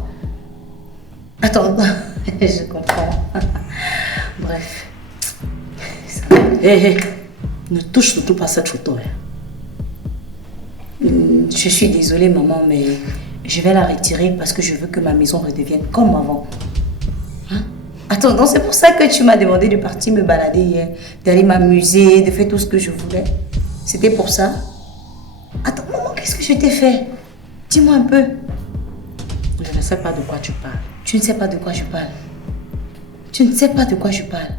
Attends, je comprends. Bref. Hé, ne touche surtout pas cette photo. Je suis désolée, maman, mais je vais la retirer parce que je veux que ma maison redevienne comme avant. Hein? Attends, donc c'est pour ça que tu m'as demandé de partir me balader hier, d'aller m'amuser, de faire tout ce que je voulais. C'était pour ça? Attends, maman, qu'est-ce que je t'ai fait? Dis-moi un peu. Je ne sais pas de quoi tu parles. Tu ne sais pas de quoi je parle. Tu ne sais pas de quoi je parle.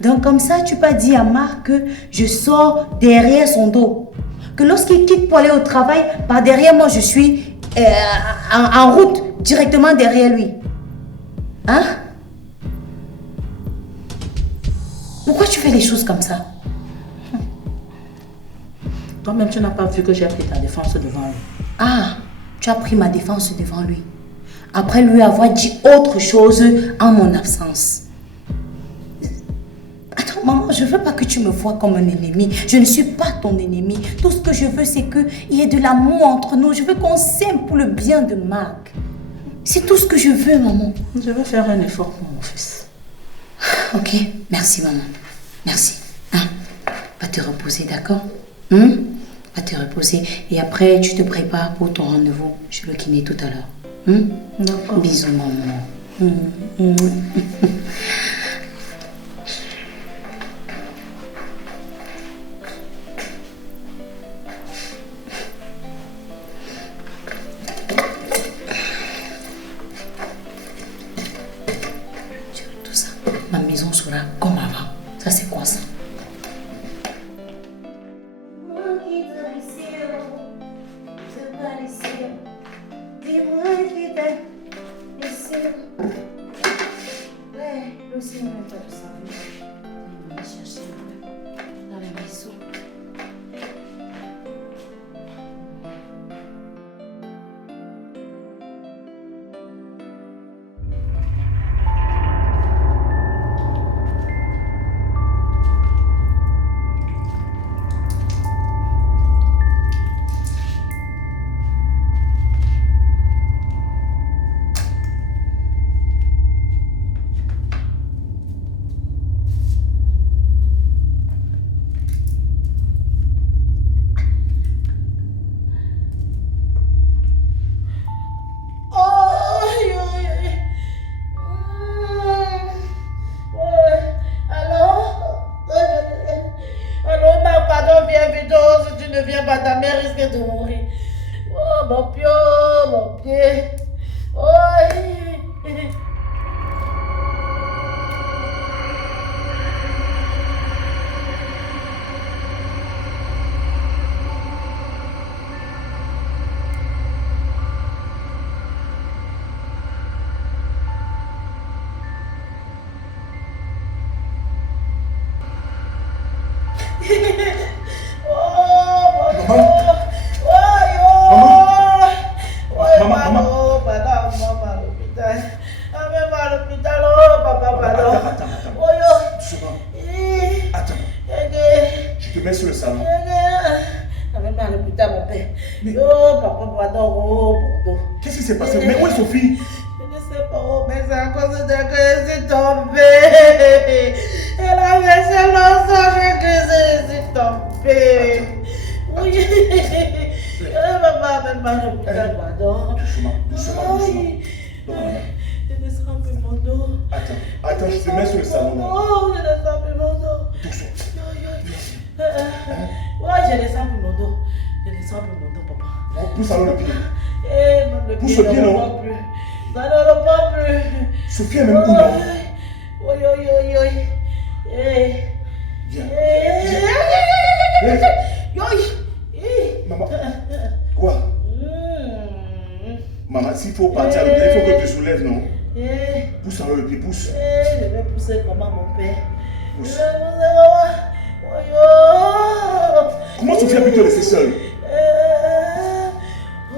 Donc comme ça, tu peux dire à Marc que je sors derrière son dos. Que lorsqu'il quitte pour aller au travail, par derrière moi, je suis en route, directement derrière lui. Hein? Pourquoi tu fais les choses comme ça? Toi-même, tu n'as pas vu que j'ai pris ta défense devant lui. Ah, tu as pris ma défense devant lui. Après lui avoir dit autre chose en mon absence. Attends, maman, je ne veux pas que tu me vois comme un ennemi. Je ne suis pas ton ennemi. Tout ce que je veux, c'est qu'il y ait de l'amour entre nous. Je veux qu'on s'aime pour le bien de Marc. C'est tout ce que je veux, maman. Je vais faire un effort pour mon fils. Ok, merci, maman. Merci. Hein? Va te reposer, d'accord? Va te reposer. Et après, tu te prépares pour ton rendez-vous chez le kiné tout à l'heure. D'accord. Bisous, maman. Tout ça. Ma maison sera comme avant. Ça, c'est quoi ça? Oh, papa, pardon. Oh, pardon. Qu'est-ce qui s'est passé? Mais où est Sophie? Je ne sais pas, oh, mais c'est à cause de que je suis tombée. Elle a versé l'encens que je suis tombée. Oui. Papa, pardon. Doucement. Je ne sens plus mon dos. Attends, je te mets sur le salon. Oh, je ne sens plus mon dos. Doucement. Ouais, je ne sens plus mon dos. Je ne sens plus mon dos, papa. On pousse alors le pied. Même le Pousse pied le pied, ne non? reprend plus. Ça ne reprend plus. Sophie est même où, non? Oui. Viens. Maman. Quoi? Maman, s'il faut partir, il faut que tu te soulèves, non? Pousse alors le pied, pousse. Je vais pousser comment, mon père? Pousse. Je vais pousser comment? Comment Sophie a pu te laisser seule?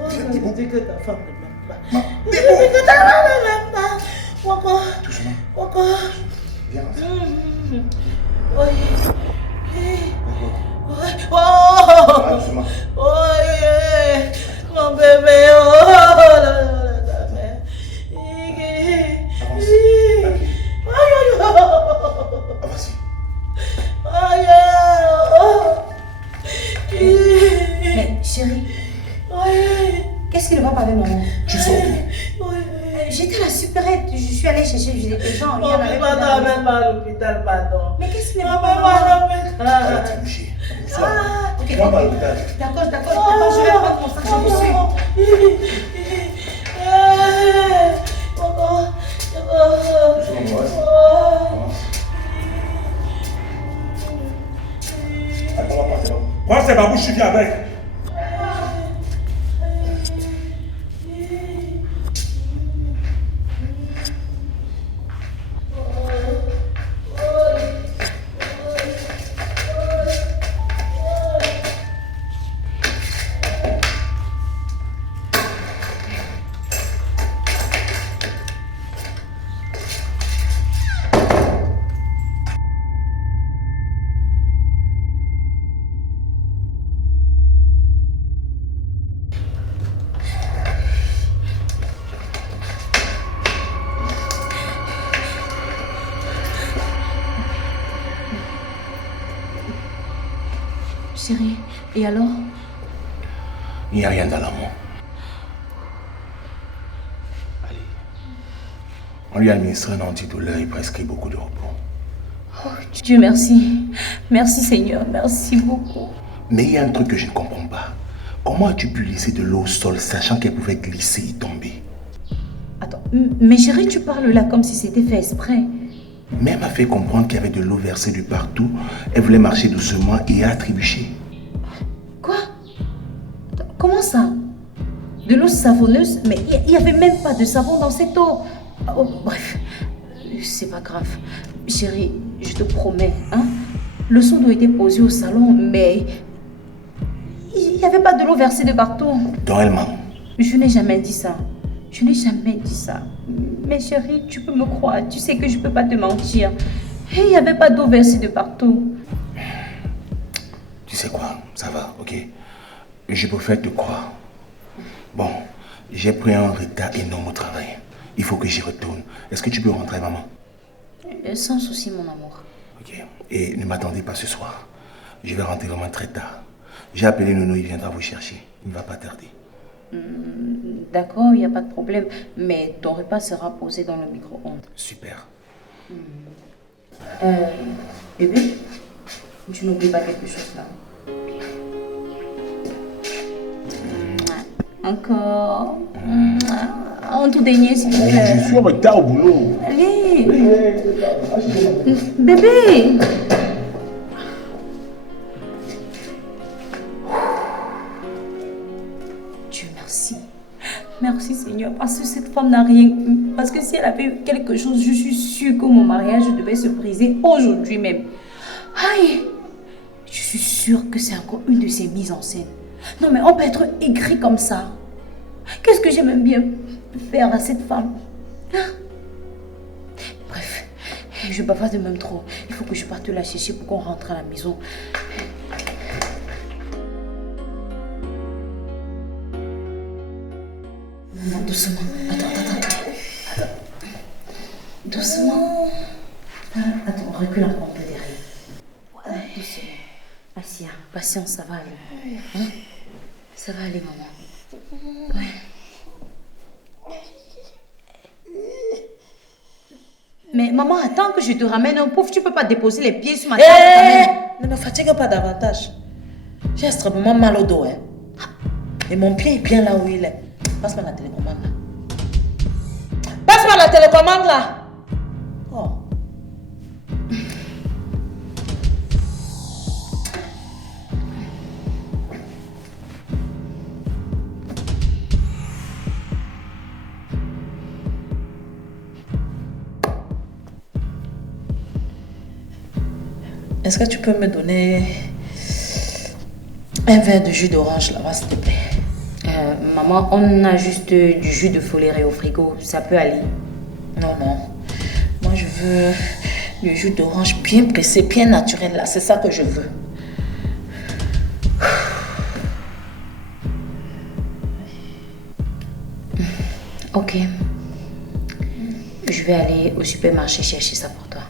Je me dis que ta femme ne m'aime pas. Débo! Je me dis que ta femme ne m'aime pas. Encore. Doucement. Viens. Doucement. Mon bébé, Avance. Mais chérie, qu'est-ce qui ne va pas avec maman? Tu sors d'où? J'étais à la supérette, je suis allée chercher des gens. Il y en avait Pardon, pas. même pas à l'hôpital, pardon. Mais qu'est-ce qui ne Non, va même pas pas maman? à l'hôpital. Tu es touché. Ok, Va pas à l'hôpital. d'accord. Attends, je vais prendre mon sac, je vous suis. Attends, on va passer là. Prends ces babouches, tu viens avec. Chérie, et alors? Il n'y a rien dans l'amour. Allez. On lui a administré un antidouleur et prescrit beaucoup de repos. Oh, Dieu merci. Merci Seigneur, merci beaucoup. Mais il y a un truc que je ne comprends pas. Comment as-tu pu laisser de l'eau au sol sachant qu'elle pouvait glisser et tomber? Attends, mais chérie, tu parles là comme si c'était fait exprès. Mais elle m'a fait comprendre qu'il y avait de l'eau versée de partout. Elle voulait marcher doucement et a trébuché. Quoi? Comment ça? De l'eau savonneuse? Mais il n'y avait même pas de savon dans cette eau. Oh, bref, c'est pas grave. Chérie, je te promets, hein? Le seau d'eau était posé au salon, mais il n'y avait pas de l'eau versée de partout. Donc elle ment. Je n'ai jamais dit ça. Je n'ai jamais dit ça. Mais chérie, tu peux me croire. Tu sais que je ne peux pas te mentir. Il n'y avait pas d'eau versée de partout. Tu sais quoi? Ça va, ok? Je préfère te croire. Bon, j'ai pris un retard énorme au travail. Il faut que j'y retourne. Est-ce que tu peux rentrer, maman? Sans souci, mon amour. Ok. Et ne m'attendez pas ce soir. Je vais rentrer vraiment très tard. J'ai appelé Nono, il viendra vous chercher. Il ne va pas tarder. D'accord, il n'y a pas de problème. Mais ton repas sera posé dans le micro-ondes. Super. Bébé, tu n'oublies pas quelque chose là. Encore. En tout dernier, s'il te plaît. Je suis en retard au boulot. Allez. Bébé. Dieu merci. Merci Seigneur, parce que cette femme n'a rien eu. Parce que si elle avait eu quelque chose, je suis sûre que mon mariage devait se briser aujourd'hui même. Aïe. Je suis sûre que c'est encore une de ces mises en scène. Non mais on peut être aigri comme ça. Qu'est-ce que j'aime bien faire à cette femme, hein? Bref, je bavarde même trop. Il faut que je parte la chercher pour qu'on rentre à la maison. Non, doucement. Attends. Doucement. Attends, recule encore un peu derrière. Ouais, doucement. Assia, patience, ça va aller. Hein? Ça va aller, maman. Ouais. Mais maman, attends que je te ramène un pouf. Tu peux pas déposer les pieds sur ma table. Ne me fatigue pas davantage. J'ai extrêmement mal au dos. Hein. Et mon pied est bien là où il est. Passe-moi la télécommande là. Passe-moi la télécommande là. Oh. Est-ce que tu peux me donner un verre de jus d'orange là-bas, s'il te plaît? Maman, on a juste du jus de foléré au frigo. Ça peut aller. Non. Moi, je veux du jus d'orange bien pressé, bien naturel là. C'est ça que je veux. Ok. Je vais aller au supermarché chercher ça pour toi.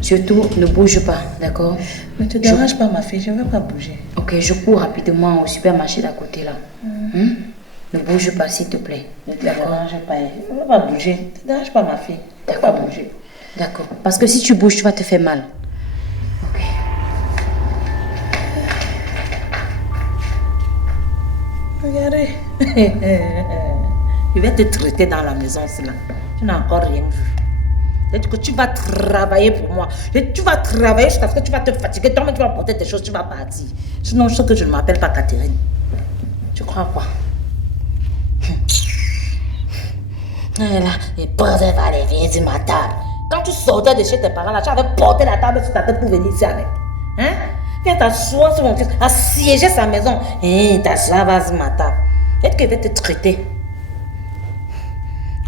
Surtout, ne bouge pas, d'accord? Ne te dérange pas, ma fille, je ne veux pas bouger. Ok, je cours rapidement au supermarché d'à côté là. Ne bouge pas, s'il te plaît. Ne te dérange pas, je ne veux pas bouger. Ne te dérange pas, ma fille. Ne veux pas bouger. D'accord, parce que si tu bouges, tu vas te faire mal. Ok. Regardez. Je vais te traiter dans la maison, cela. Tu n'as encore rien vu. C'est que tu vas travailler pour moi. Tu vas travailler jusqu'à ce que tu vas te fatiguer. Toi-même, tu vas porter tes choses, tu vas partir. Sinon, je sais que je ne m'appelle pas Catherine. Tu crois quoi? Et là, il posait pas les viens sur ma table. Quand tu sortais de chez tes parents, là, tu avais porté la table sur ta tête pour venir ici avec. Hein? Viens t'asseoir sur mon fils, assiéger sa maison. Et t'asseoir sur ma table. Peut-être qu'il va te traiter.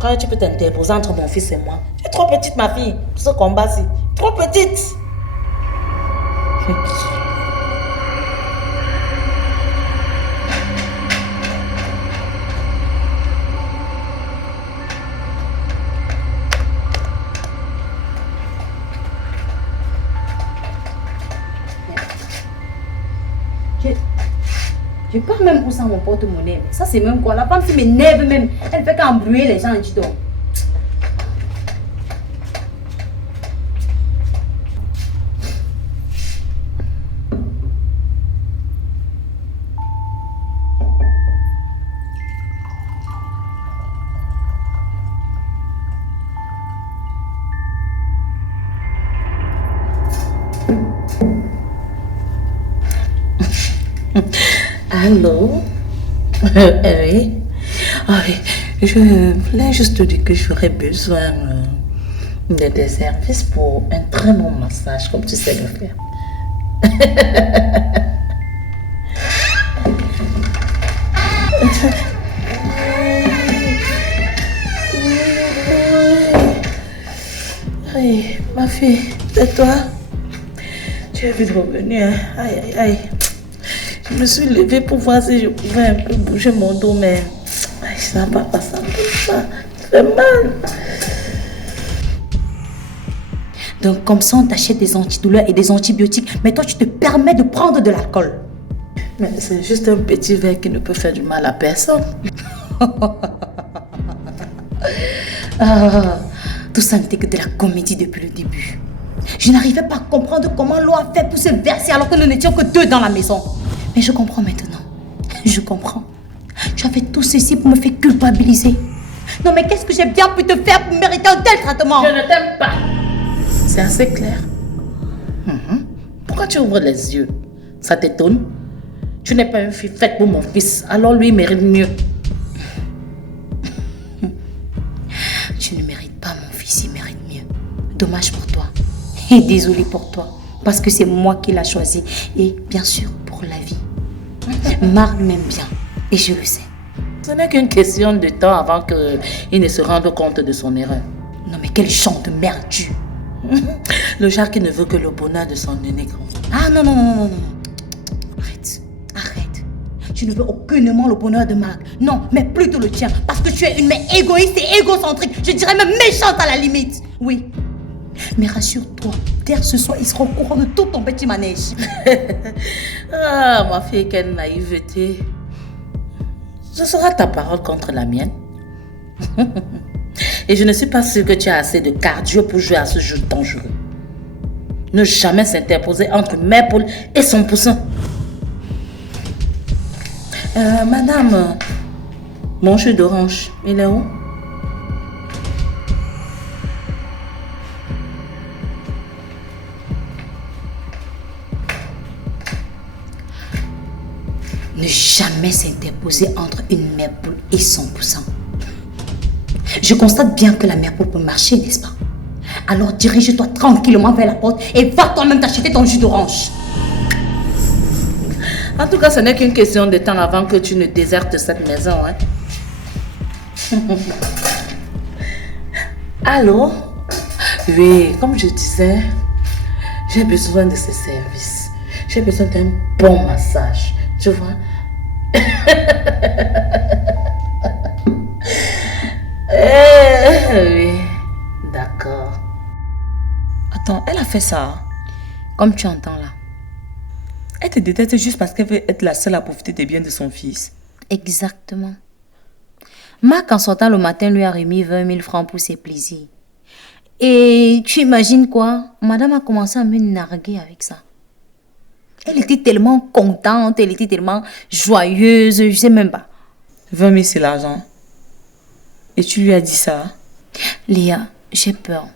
Quand tu peux t'interposer entre mon fils et moi. Tu es trop petite, ma fille, pour ce combat-ci. Trop petite. Je pars même pour ça mon porte-monnaie. Ça c'est même quoi? La femme qui m'énerve même. Elle fait qu'embrouiller les gens et tu dors. Allô? Oui. Ah oui, je voulais juste te dire que j'aurais besoin de tes services pour un très bon massage, comme tu sais le faire. Oui, ma fille, c'est toi? Tu es vite revenue, hein? Aïe, aïe, aïe. Je me suis levée pour voir si je pouvais un peu bouger mon dos, mais ça ne va pas, ça ne va pas. C'est mal. Donc comme ça on t'achète des antidouleurs et des antibiotiques, mais toi tu te permets de prendre de l'alcool. Mais c'est juste un petit verre qui ne peut faire du mal à personne. Tout ça n'était que de la comédie depuis le début. Je n'arrivais pas à comprendre comment l'eau a fait pour se verser alors que nous n'étions que deux dans la maison. Mais je comprends maintenant. Je comprends. Tu as fait tout ceci pour me faire culpabiliser. Non mais qu'est-ce que j'ai bien pu te faire pour mériter un tel traitement? Je ne t'aime pas. C'est assez clair. Pourquoi tu ouvres les yeux? Ça t'étonne? Tu n'es pas une fille faite pour mon fils, alors lui il mérite mieux. Tu ne mérites pas mon fils, il mérite mieux. Dommage pour toi. Et désolé pour toi. Parce que c'est moi qui l'ai choisi. Et bien sûr, pour la vie. Marc m'aime bien. Et je le sais. Ce n'est qu'une question de temps avant qu'il ne se rende compte de son erreur. Non mais quel genre de merde tu. Le genre qui ne veut que le bonheur de son unique enfant. Ah non. Arrête. tu ne veux aucunement le bonheur de Marc. Non, mais plutôt le tien. Parce que tu es une mère égoïste et égocentrique. Je dirais même méchante à la limite. Oui. Mais rassure-toi, dès ce soir, il sera au courant de tout ton petit manège. Ah, ma fille, quelle naïveté. Ce sera ta parole contre la mienne. Et je ne suis pas sûre que tu as assez de cardio pour jouer à ce jeu dangereux. Ne jamais s'interposer entre mère poule et son poussin. Madame, mon jus d'orange, il est où? Ne jamais s'interposer entre une mère poule et son poussin. Je constate bien que la mère poule peut marcher, n'est-ce pas? Alors dirige-toi tranquillement vers la porte et va toi-même t'acheter ton jus d'orange. En tout cas, ce n'est qu'une question de temps avant que tu ne désertes cette maison. Hein? Allô? Oui, comme je disais, j'ai besoin de ces services. J'ai besoin d'un bon massage. Tu vois? Oui, d'accord. Attends, elle a fait ça. Comme tu entends là. Elle te déteste juste parce qu'elle veut être la seule à profiter des biens de son fils. Exactement. Marc, en sortant le matin, lui a remis 20 000 francs pour ses plaisirs. Et tu imagines quoi? Madame a commencé à me narguer avec ça. Elle était tellement contente, elle était tellement joyeuse, je sais même pas. 20 000, c'est l'argent. Et tu lui as dit ça? Léa, j'ai peur.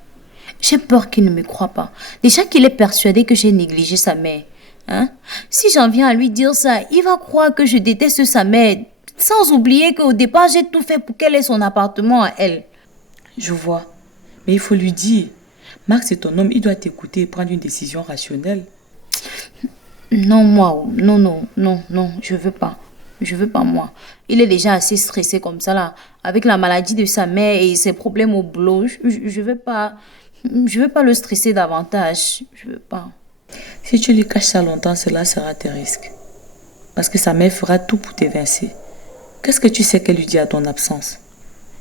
J'ai peur qu'il ne me croie pas. Déjà qu'il est persuadé que j'ai négligé sa mère. Hein? Si j'en viens à lui dire ça, il va croire que je déteste sa mère. Sans oublier qu'au départ, j'ai tout fait pour qu'elle ait son appartement à elle. Je vois. Mais il faut lui dire. Marc, c'est ton homme, il doit t'écouter et prendre une décision rationnelle. Non, moi, non, je veux pas. Je veux pas, moi. Il est déjà assez stressé comme ça, là. Avec la maladie de sa mère et ses problèmes au boulot. Je veux pas le stresser davantage. Je veux pas. Si tu lui caches ça longtemps, cela sera tes risques. Parce que sa mère fera tout pour t'évincer. Qu'est-ce que tu sais qu'elle lui dit à ton absence?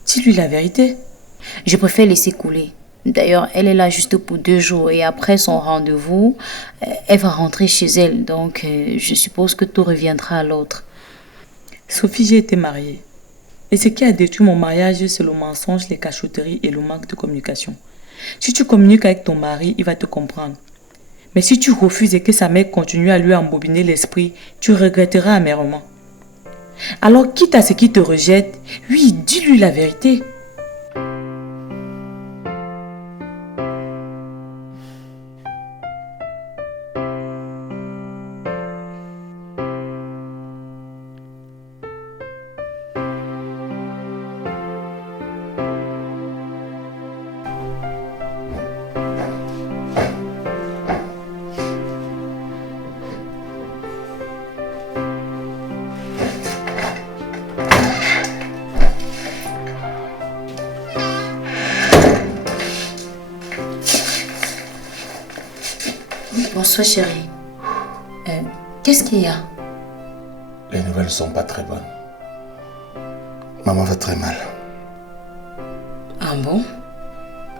Dis-lui la vérité. Je préfère laisser couler. D'ailleurs, elle est là juste pour 2 jours et après son rendez-vous, elle va rentrer chez elle. Donc, je suppose que tout reviendra à l'autre. Sophie, j'ai été mariée. Et ce qui a détruit mon mariage, c'est le mensonge, les cachotteries et le manque de communication. Si tu communiques avec ton mari, il va te comprendre. Mais si tu refuses et que sa mère continue à lui embobiner l'esprit, tu regretteras amèrement. Alors, quitte à ce qu'il te rejette, oui, dis-lui la vérité. Bonsoir chérie. Qu'est-ce qu'il y a? Les nouvelles ne sont pas très bonnes. Maman va très mal. Ah bon?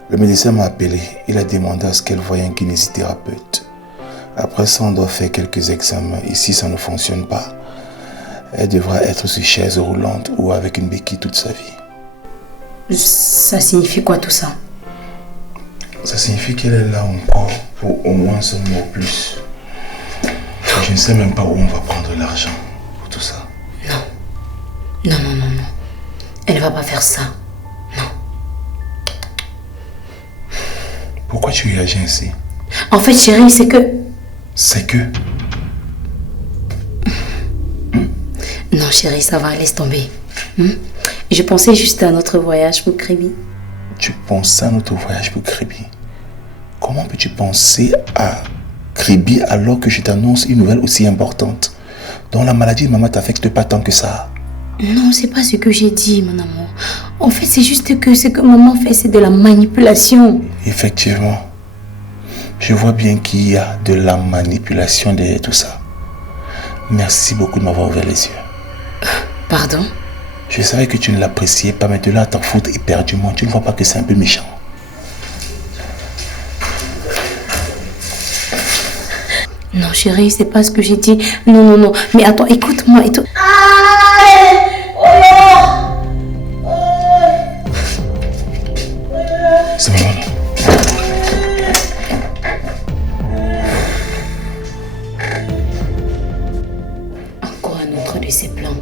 Le médecin m'a appelé. Il a demandé à ce qu'elle voie un kinésithérapeute. Après ça, on doit faire quelques examens. Et si ça ne fonctionne pas, elle devra être sur chaise roulante ou avec une béquille toute sa vie. Ça signifie quoi tout ça? Ça signifie qu'elle est là encore pour au moins ce mois ou plus. Je ne sais même pas où on va prendre l'argent pour tout ça. Non. Elle ne va pas faire ça. Non. Pourquoi tu réagis ainsi? En fait, chérie, c'est que... C'est que... Non, chérie, ça va, laisse tomber. Je pensais juste à notre voyage pour Kribi. Tu penses à notre voyage pour Kribi? Comment peux-tu penser à Kribi alors que je t'annonce une nouvelle aussi importante dont la maladie de maman t'affecte pas tant que ça? Non, c'est pas ce que j'ai dit, mon amour. En fait, c'est juste que ce que maman fait, c'est de la manipulation. Effectivement. Je vois bien qu'il y a de la manipulation derrière tout ça. Merci beaucoup de m'avoir ouvert les yeux. Pardon? Je savais que tu ne l'appréciais pas, mais de là à t'en foutre éperdument, tu ne vois pas que c'est un peu méchant. Non, chérie, c'est pas ce que j'ai dit. Non, non, non. Mais attends, écoute-moi. C'est maman. Encore un autre de ces plans.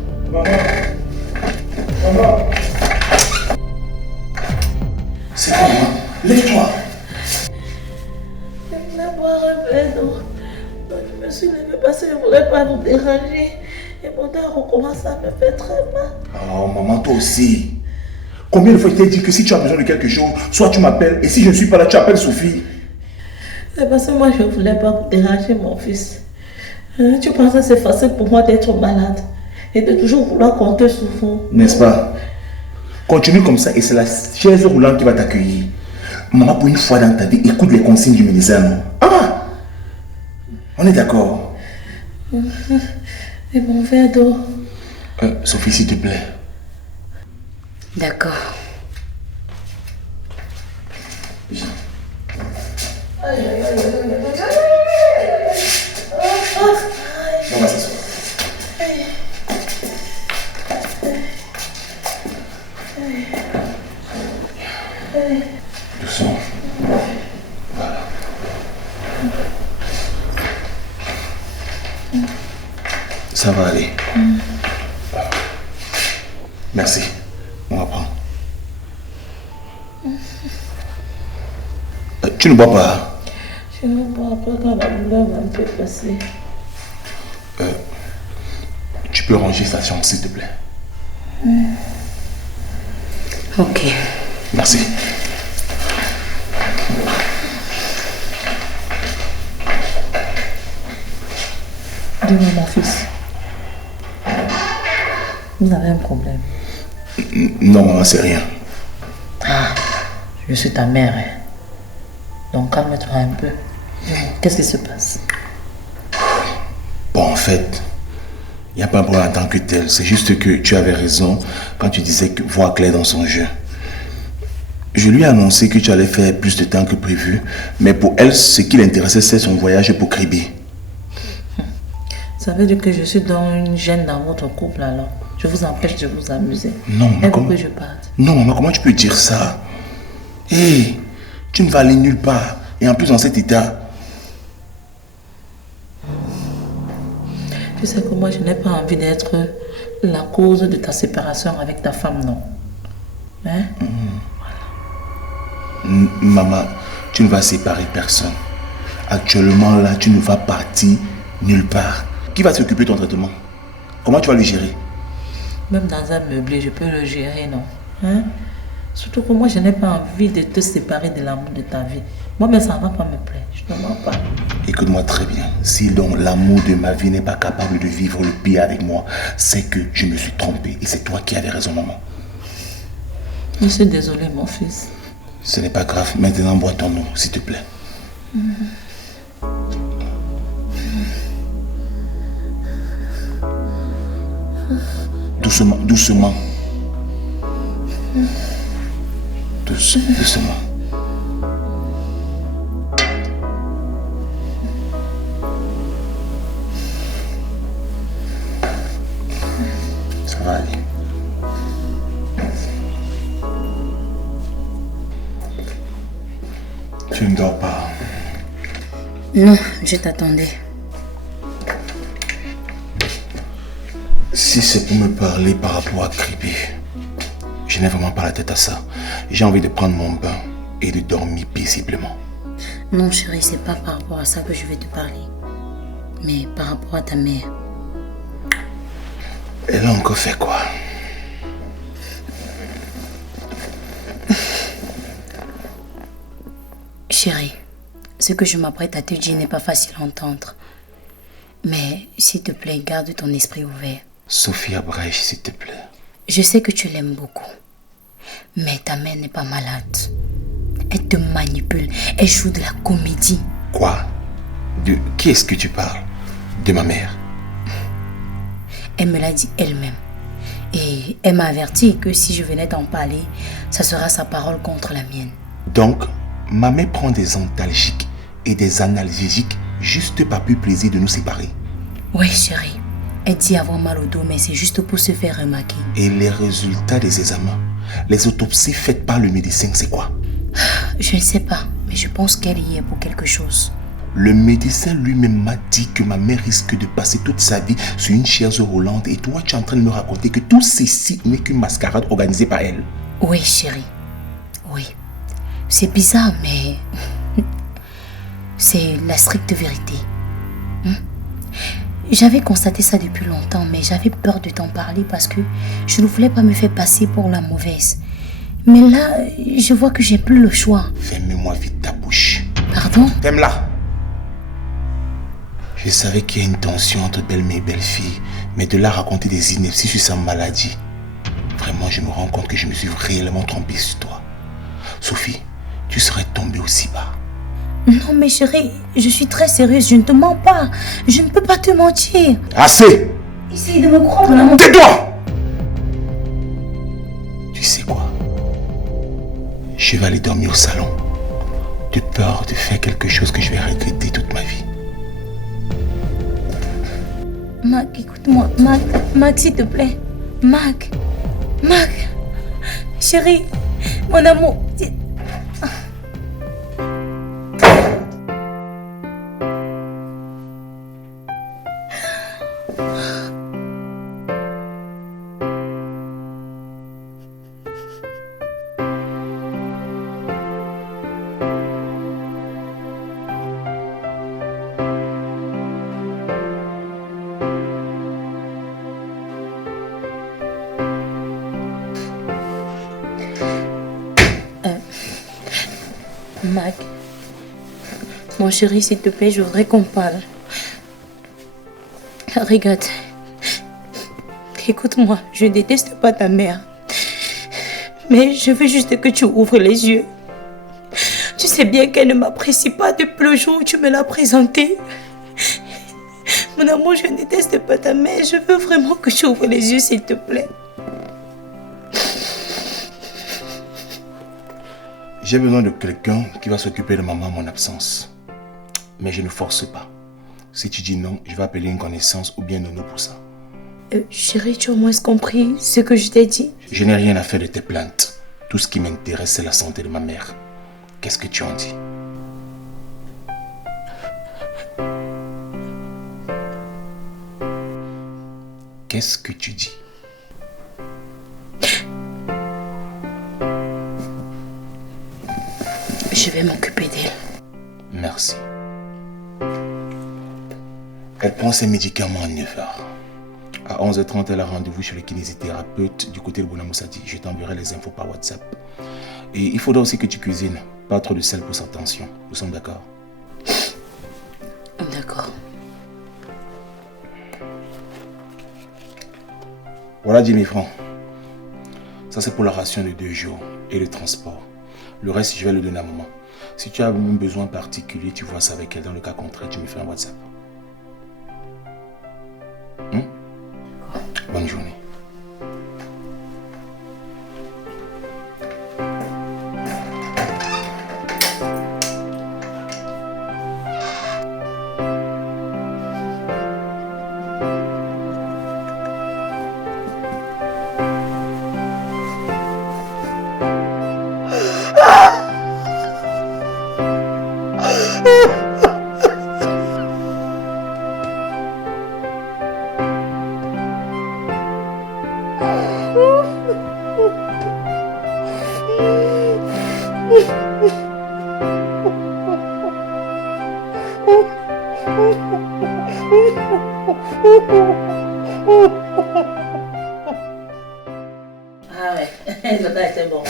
C'est quoi, maman? Lève-toi. Je me suis levée parce que je ne voulais pas vous déranger. Et mon temps recommence à me faire très mal. Oh, maman, toi aussi. Combien de fois je t'ai dit que si tu as besoin de quelque chose, soit tu m'appelles, et si je ne suis pas là, tu appelles Sophie. C'est parce que moi, je ne voulais pas vous déranger, mon fils. Tu penses que c'est facile pour moi d'être malade et de toujours vouloir compter sur vous. N'est-ce pas? Continue comme ça et c'est la chaise roulante qui va t'accueillir. Maman, pour une fois dans ta vie, écoute les consignes du médecin, non? Ah! On est d'accord? Et mon verre d'eau. Sophie, s'il te plaît. D'accord. Viens. On va s'asseoir. Doucement. Voilà. Ça va aller. Merci. On va prendre. Tu ne bois pas? Je ne bois pas quand la douleur va un peu passer. Tu peux ranger sa chambre, s'il te plaît. Ok. Merci. Dis-moi, mon fils. Vous avez un problème? Non, maman, c'est rien. Ah, je suis ta mère. Hein. Donc calme-toi un peu. Qu'est-ce qui se passe? Bon, en fait, il n'y a pas un problème en tant que tel. C'est juste que tu avais raison quand tu disais que voir clair dans son jeu. Je lui ai annoncé que tu allais faire plus de temps que prévu, mais pour elle, ce qui l'intéressait, c'est son voyage pour Kribi. Ça veut dire que je suis dans une gêne dans votre couple alors. Je vous empêche de vous amuser. Non, mais maman. pourquoi je parte? Non, maman, comment tu peux dire ça? Hé, tu ne vas aller nulle part. Et en plus, dans cet état. Tu sais que moi, je n'ai pas envie d'être la cause de ta séparation avec ta femme, non? Hein? Maman, tu ne vas séparer personne. Actuellement, là, tu ne vas partir nulle part. Qui va s'occuper de ton traitement? Comment tu vas le gérer? Même dans un meublé, je peux le gérer, non? Hein? Surtout que moi, je n'ai pas envie de te séparer de l'amour de ta vie. Moi, mais ça ne va pas me plaire. Je ne mens pas. Écoute-moi très bien. Si donc l'amour de ma vie n'est pas capable de vivre le pire avec moi, c'est que je me suis trompé. Et c'est toi qui avais raison, maman. Je suis désolée, mon fils. Ce n'est pas grave. Maintenant, bois ton eau, s'il te plaît. Doucement, doucement. Doucement. Ça va aller. Tu ne dors pas. Non, je t'attendais. Si c'est pour me parler par rapport à Kribi, je n'ai vraiment pas la tête à ça. J'ai envie de prendre mon bain et de dormir paisiblement. Non, chérie, c'est pas par rapport à ça que je vais te parler. Mais par rapport à ta mère. Elle a encore fait quoi? Chérie, ce que je m'apprête à te dire n'est pas facile à entendre. Mais s'il te plaît, garde ton esprit ouvert. Sophie Abrèche, s'il te plaît. Je sais que tu l'aimes beaucoup. Mais ta mère n'est pas malade. Elle te manipule. Elle joue de la comédie. Quoi? De qui est-ce que tu parles? De ma mère? Elle me l'a dit elle-même. Et elle m'a averti que si je venais t'en parler, ça sera sa parole contre la mienne. Donc, ma mère prend des antalgiques et des analgésiques juste par pur plaisir de nous séparer. Oui, chérie. Elle dit avoir mal au dos, mais c'est juste pour se faire remarquer. Et les résultats des examens, les autopsies faites par le médecin, c'est quoi? Je ne sais pas, mais je pense qu'elle y est pour quelque chose. Le médecin lui-même m'a dit que ma mère risque de passer toute sa vie sur une chaise roulante et toi, tu es en train de me raconter que tout ceci n'est qu'une mascarade organisée par elle. Oui, chérie. Oui. C'est bizarre, mais c'est la stricte vérité. J'avais constaté ça depuis longtemps, mais j'avais peur de t'en parler parce que je ne voulais pas me faire passer pour la mauvaise. Mais là, je vois que j'ai plus le choix. Ferme-moi vite ta bouche. Pardon? Ferme-la. Je savais qu'il y a une tension entre belle-mère et belle-fille, mais de là raconter des inepties sur sa maladie. Vraiment, je me rends compte que je me suis réellement trompé sur toi. Sophie, tu serais tombée aussi bas. Non, mais chérie, je suis très sérieuse, je ne te mens pas. Je ne peux pas te mentir. Assez! Essaye de me croire, mon amour. Tais-toi! Tu sais quoi? Je vais aller dormir au salon, de peur de faire quelque chose que je vais regretter toute ma vie. Mac, écoute-moi. Mac, s'il te plaît. Mac. Chérie, mon amour. Mac, mon chéri, s'il te plaît, je voudrais qu'on parle. Regarde, écoute-moi, je ne déteste pas ta mère, mais je veux juste que tu ouvres les yeux. Tu sais bien qu'elle ne m'apprécie pas depuis le jour où tu me l'as présentée. Mon amour, je ne déteste pas ta mère, je veux vraiment que tu ouvres les yeux, s'il te plaît. J'ai besoin de quelqu'un qui va s'occuper de maman en mon absence. Mais je ne force pas. Si tu dis non, je vais appeler une connaissance ou bien Nono pour ça. Chérie, tu as au moins compris ce que je t'ai dit? Je n'ai rien à faire de tes plaintes. Tout ce qui m'intéresse, c'est la santé de ma mère. Qu'est-ce que tu en dis? Qu'est-ce que tu dis? Je vais m'occuper d'elle. Merci. Elle prend ses médicaments à 9h. À 11h30, elle a rendez-vous chez le kinésithérapeute du côté de Bonamoussadi. Je t'enverrai les infos par WhatsApp. Et il faudra aussi que tu cuisines. Pas trop de sel pour sa tension. Nous sommes d'accord? D'accord. Voilà 10 000 francs. Ça, c'est pour la ration de 2 jours et le transport. Le reste, je vais le donner à maman. Si tu as un besoin particulier, tu vois ça avec elle. Dans le cas contraire, tu me fais un WhatsApp. Bonne journée. Ah ouais, c'est bon.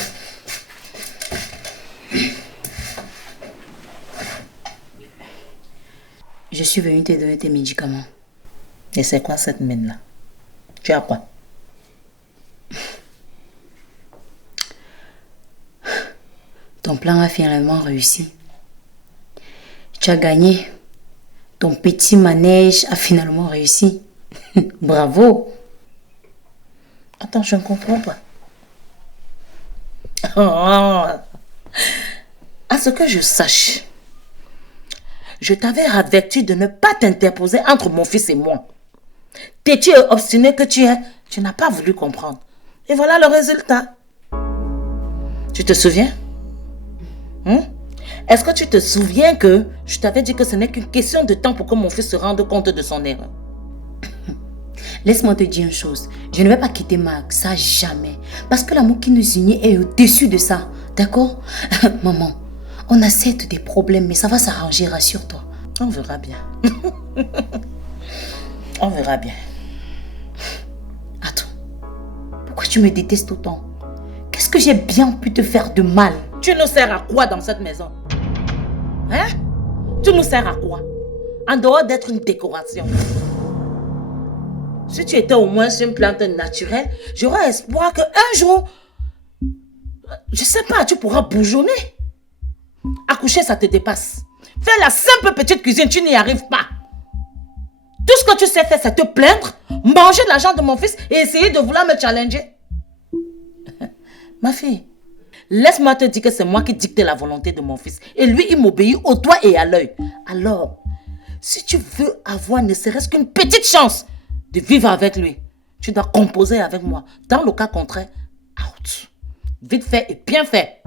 Je suis venue te donner tes médicaments. Et c'est quoi cette mine-là? Tu as quoi? Ton plan a finalement réussi. Tu as gagné. Ton petit manège a finalement réussi. Bravo. Attends, je ne comprends pas. Oh. À ce que je sache, je t'avais averti de ne pas t'interposer entre mon fils et moi. Têtu et obstiné que tu es, tu n'as pas voulu comprendre. Et voilà le résultat. Tu te souviens? Est-ce que tu te souviens que je t'avais dit que ce n'est qu'une question de temps pour que mon fils se rende compte de son erreur? Laisse-moi te dire une chose. Je ne vais pas quitter Marc, ça jamais. Parce que l'amour qui nous unit est au-dessus de ça. D'accord? Maman, on a certes des problèmes, mais ça va s'arranger, rassure-toi. On verra bien. On verra bien. Attends. Pourquoi tu me détestes autant? Qu'est-ce que j'ai bien pu te faire de mal? Tu nous sers à quoi dans cette maison? Hein? Tu nous sers à quoi? En dehors d'être une décoration. Si tu étais au moins sur une plante naturelle, j'aurais espoir qu'un jour, je sais pas, tu pourras bourgeonner. Accoucher, ça te dépasse. Faire la simple petite cuisine, tu n'y arrives pas. Tout ce que tu sais faire, c'est te plaindre, manger de l'argent de mon fils et essayer de vouloir me challenger. Ma fille, laisse-moi te dire que c'est moi qui dicte la volonté de mon fils. Et lui, il m'obéit au doigt et à l'œil. Alors, si tu veux avoir ne serait-ce qu'une petite chance de vivre avec lui, tu dois composer avec moi. Dans le cas contraire, out. Vite fait et bien fait.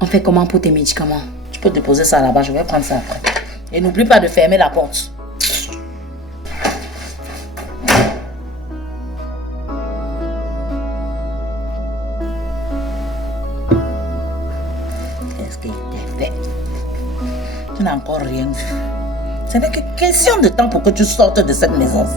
On fait comment pour tes médicaments? Tu peux déposer ça là-bas, je vais prendre ça après. Et n'oublie pas de fermer la porte. Qu'est-ce qu'il t'a fait? Tu n'as encore rien vu. Ce n'est que question de temps pour que tu sortes de cette maison-ci.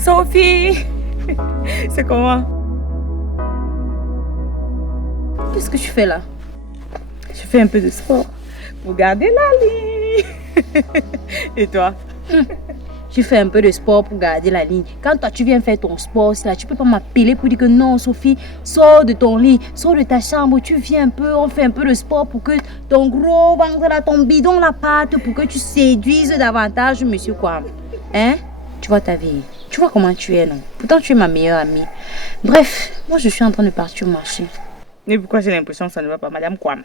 Sophie, c'est comment? Qu'est-ce que tu fais là? Je fais un peu de sport pour garder la ligne. Et toi? Tu fais un peu de sport pour garder la ligne. Quand toi tu viens faire ton sport, là, tu peux pas m'appeler pour dire que non, Sophie, sors de ton lit, sors de ta chambre, tu viens un peu, on fait un peu de sport pour que ton gros ventre là, ton bidon la pâte, pour que tu séduises davantage monsieur Kwam. Hein? Tu vois ta vie. Tu vois comment tu es, non? Pourtant, tu es ma meilleure amie. Bref, moi, je suis en train de partir au marché. Mais pourquoi j'ai l'impression que ça ne va pas, Madame Kwam?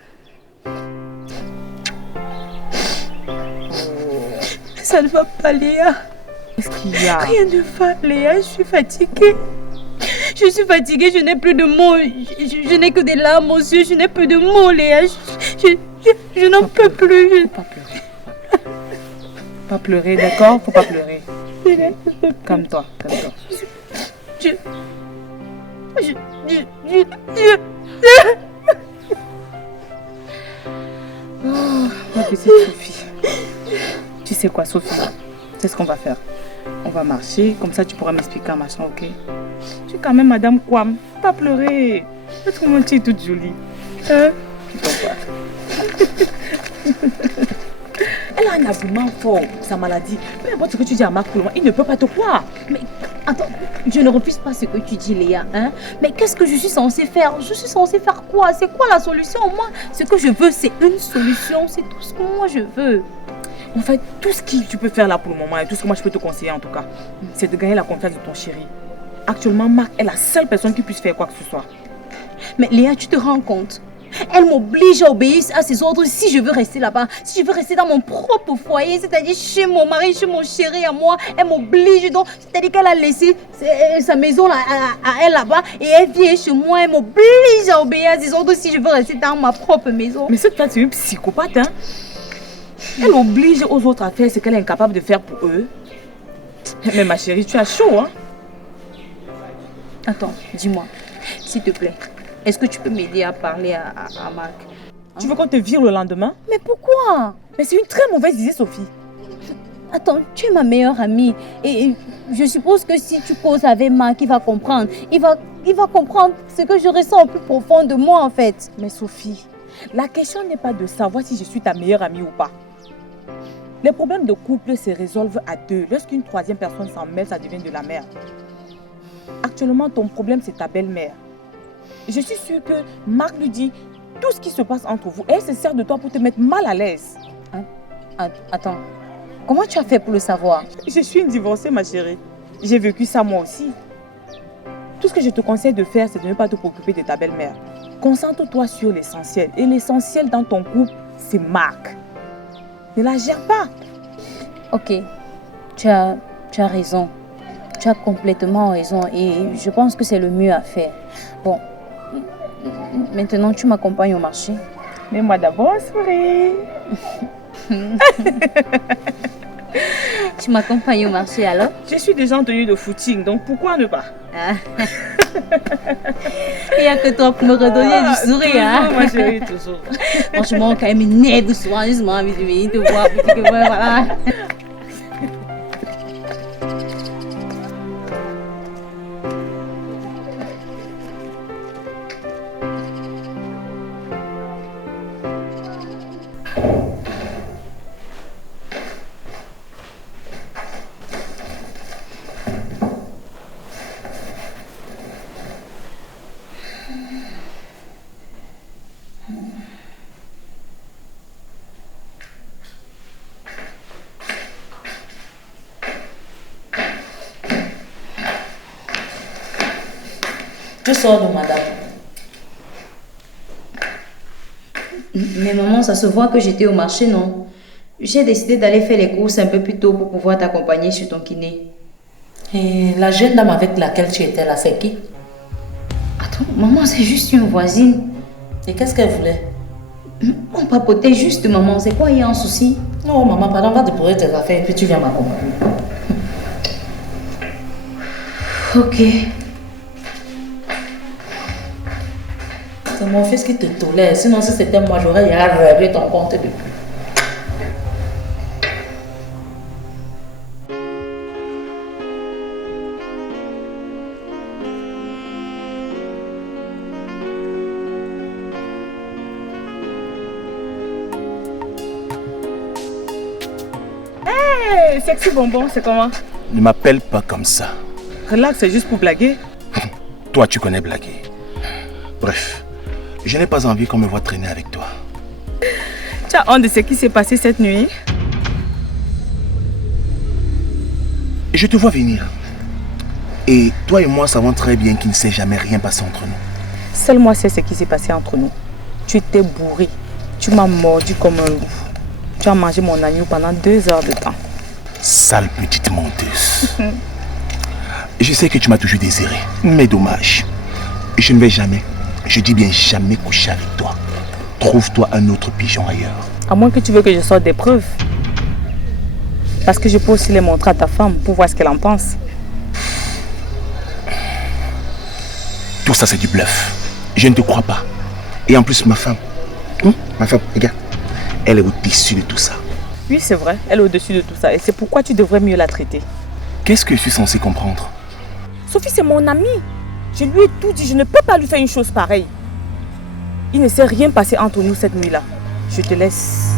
Ça ne va pas, Léa. Qu'est-ce qu'il y a? Rien ne va, Léa. Je suis fatiguée. Je suis fatiguée, je n'ai plus de mots. Je n'ai que des larmes aux yeux. Je n'ai plus de mots, Léa. Je n'en peux plus. Faut pas pleurer. Pas pleurer, d'accord? Faut pas pleurer. Calme-toi, calme-toi. Oh, ma petite Sophie. Tu sais quoi, Sophie? C'est ce qu'on va faire. On va marcher, comme ça tu pourras m'expliquer un machin, ok? Tu es quand même Madame Kwam. Pas pleurer. Comment tu es toute jolie. Hein? Elle a un argument fort pour sa maladie. Peu importe ce que tu dis à Marc, il ne peut pas te croire. Mais attends, je ne refuse pas ce que tu dis, Léa. Hein? Mais qu'est-ce que je suis censée faire? Je suis censée faire quoi? C'est quoi la solution? Moi, ce que je veux, c'est une solution. C'est tout ce que moi je veux. En fait, tout ce que tu peux faire là pour le moment et tout ce que moi je peux te conseiller en tout cas, c'est de gagner la confiance de ton chéri. Actuellement, Marc est la seule personne qui puisse faire quoi que ce soit. Mais Léa, tu te rends compte? Elle m'oblige à obéir à ses ordres si je veux rester là-bas, si je veux rester dans mon propre foyer, c'est-à-dire chez mon mari, chez mon chéri à moi. Elle m'oblige donc, c'est-à-dire qu'elle a laissé sa maison là, à elle là-bas et elle vient chez moi, elle m'oblige à obéir à ses ordres si je veux rester dans ma propre maison. Mais cette femme, c'est une psychopathe, hein? Elle oblige aux autres à faire ce qu'elle est incapable de faire pour eux. Mais ma chérie, tu as chaud, hein? Attends, dis-moi, s'il te plaît, est-ce que tu peux m'aider à parler à Marc? Tu veux qu'on te vire le lendemain? Mais pourquoi? Mais c'est une très mauvaise idée, Sophie. Attends, tu es ma meilleure amie et je suppose que si tu causes avec Marc, il va comprendre. Il va comprendre ce que je ressens au plus profond de moi en fait. Mais Sophie, la question n'est pas de savoir si je suis ta meilleure amie ou pas. Les problèmes de couple se résolvent à deux. Lorsqu'une troisième personne s'en mêle, ça devient de la merde. Actuellement, ton problème, c'est ta belle-mère. Je suis sûre que Marc lui dit tout ce qui se passe entre vous et elle se sert de toi pour te mettre mal à l'aise. Attends, comment tu as fait pour le savoir? Je suis une divorcée, ma chérie. J'ai vécu ça moi aussi. Tout ce que je te conseille de faire, c'est de ne pas te préoccuper de ta belle-mère. Concentre-toi sur l'essentiel. Et l'essentiel dans ton couple, c'est Marc. Ne la gère pas. Ok, tu as raison. Tu as complètement raison et je pense que c'est le mieux à faire. Bon, maintenant tu m'accompagnes au marché. Mais moi d'abord, souris. Tu m'accompagnes au marché alors? Je suis déjà en tenue de footing, donc pourquoi ne pas? Il n'y a que toi pour me redonner du sourire. Hein? Ma chérie, toujours. Franchement, quand même, une nerve souvent, juste moi, envie de venir te voir. Voilà. Je sors de madame. Mais maman, ça se voit que j'étais au marché, non? J'ai décidé d'aller faire les courses un peu plus tôt pour pouvoir t'accompagner chez ton kiné. Et la jeune dame avec laquelle tu étais là, c'est qui? Attends, maman, c'est juste une voisine. Et qu'est-ce qu'elle voulait? On papotait juste, maman. C'est quoi, il y a un souci? Non, maman, pardon, va déposer tes affaires et puis tu viens m'accompagner. Ok. C'est mon fils qui te tolère. Sinon, si c'était moi, j'aurais réglé ton compte depuis. Hey, sexy bonbon, c'est comment? Ne m'appelle pas comme ça. Relax, c'est juste pour blaguer. Toi, tu connais blaguer. Bref, je n'ai pas envie qu'on me voie traîner avec toi. Tu as honte de ce qui s'est passé cette nuit? Je te vois venir. Et toi et moi savons très bien qu'il ne s'est jamais rien passé entre nous. Seul moi sais ce qui s'est passé entre nous. Tu étais bourré. Tu m'as mordu comme un loup. Tu as mangé mon agneau pendant 2 heures de temps. Sale petite menteuse. Je sais que tu m'as toujours désiré, mais dommage. Je ne vais jamais, je dis bien jamais coucher avec toi. Trouve-toi un autre pigeon ailleurs. À moins que tu veux que je sorte des preuves. Parce que je peux aussi les montrer à ta femme pour voir ce qu'elle en pense. Tout ça c'est du bluff. Je ne te crois pas. Et en plus ma femme, regarde, elle est au-dessus de tout ça. Oui, c'est vrai, elle est au-dessus de tout ça et c'est pourquoi tu devrais mieux la traiter. Qu'est-ce que je suis censé comprendre? Sophie, c'est mon amie. Je lui ai tout dit, je ne peux pas lui faire une chose pareille. Il ne s'est rien passé entre nous cette nuit-là. Je te laisse.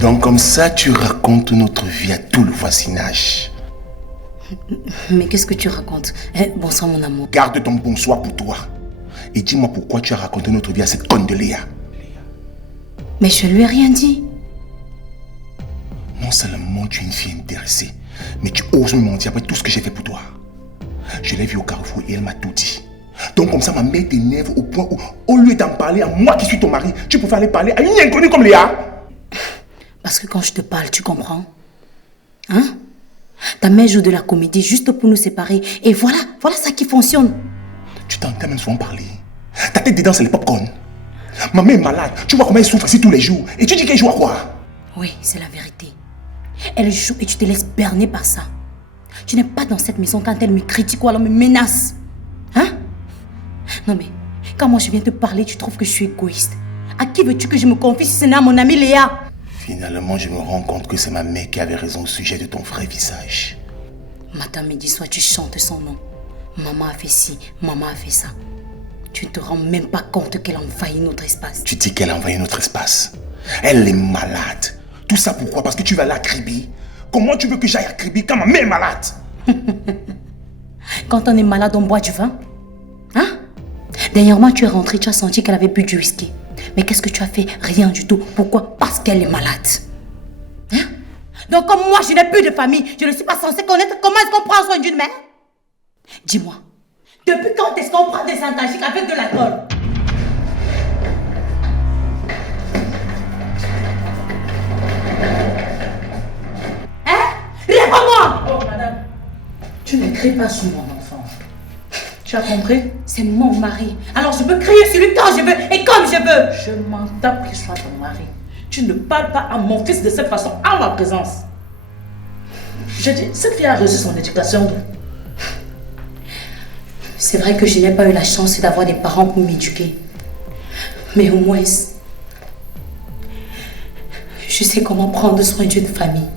Donc comme ça, tu racontes notre vie à tout le voisinage. Mais qu'est-ce que tu racontes? Bonsoir mon amour. Garde ton bonsoir pour toi. Et dis-moi pourquoi tu as raconté notre vie à cette conne de Léa. Mais je lui ai rien dit. Non seulement tu es une fille intéressée, mais tu oses me mentir après tout ce que j'ai fait pour toi. Je l'ai vue au carrefour et elle m'a tout dit. Donc comme ça, ma mère t'énerve au point où, au lieu d'en parler à moi qui suis ton mari, tu préfères aller parler à une inconnue comme Léa. Parce que quand je te parle, tu comprends? Hein? Ta mère joue de la comédie juste pour nous séparer. Et voilà ça qui fonctionne. Tu t'entends même souvent parler. Ta tête dedans, c'est le popcorn. Ma mère est malade. Tu vois comment elle souffre ici tous les jours. Et tu dis qu'elle joue à quoi? Oui, c'est la vérité. Elle joue et tu te laisses berner par ça. Tu n'es pas dans cette maison quand elle me critique ou alors me menace. Hein? Non mais, quand moi je viens te parler, tu trouves que je suis égoïste. À qui veux-tu que je me confie si ce n'est à mon amie Léa? Finalement, je me rends compte que c'est ma mère qui avait raison au sujet de ton vrai visage. Matin, midi, soir, tu chantes son nom. Maman a fait ci, maman a fait ça. Tu ne te rends même pas compte qu'elle a envahi notre espace. Tu dis qu'elle a envahi notre espace. Elle est malade. Tout ça pourquoi? Parce que tu vas aller à Kribi. Comment tu veux que j'aille à Kribi quand ma mère est malade? Quand on est malade, on boit du vin. Hein? Dernièrement, tu es rentré, tu as senti qu'elle avait bu du whisky. Mais qu'est-ce que tu as fait? Rien du tout. Pourquoi? Parce qu'elle est malade. Hein? Donc comme moi, je n'ai plus de famille, je ne suis pas censée connaître comment est-ce qu'on prend soin d'une mère? Dis-moi, depuis quand est-ce qu'on prend des antalgiques avec de l'alcool? Hein? Réponds-moi! Oh, madame, tu ne cries pas sur mon enfant. Tu as compris? C'est mon mari. Alors je peux crier sur lui quand je veux et comme je veux. Je m'en tape qu'il soit ton mari. Tu ne parles pas à mon fils de cette façon, en ma présence. Je dis, cette fille a reçu son éducation d'où? C'est vrai que je n'ai pas eu la chance d'avoir des parents pour m'éduquer. Mais au moins, je sais comment prendre soin d'une famille.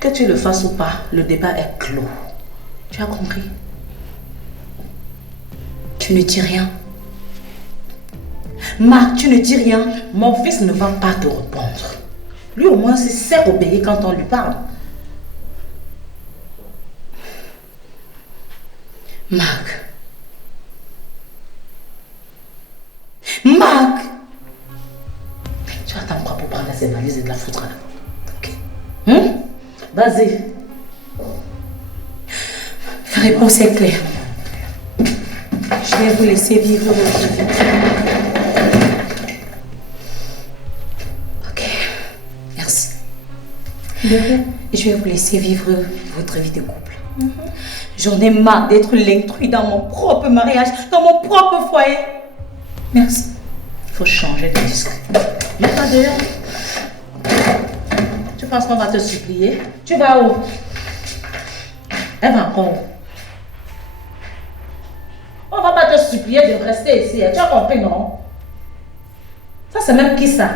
Que tu le fasses ou pas, le débat est clos. Tu as compris? Tu ne dis rien. Marc, tu ne dis rien. Mon fils ne va pas te répondre. Lui au moins, il sait obéir quand on lui parle. Marc. Marc. Tu attends quoi pour prendre ses valises et de la foutre là? Ok? Vas-y. La réponse est claire. Je vais vous laisser vivre votre vie. Ok. Merci. Je vais vous laisser vivre votre vie de couple. J'en ai marre d'être l'intrus dans mon propre mariage, dans mon propre foyer. Merci. Il faut changer de disque. Mais pas dehors. Tu penses qu'on va te supplier? Tu vas où? Elle va encore où? On va pas te supplier de rester ici. Tu as compris, non? Ça, c'est même qui ça?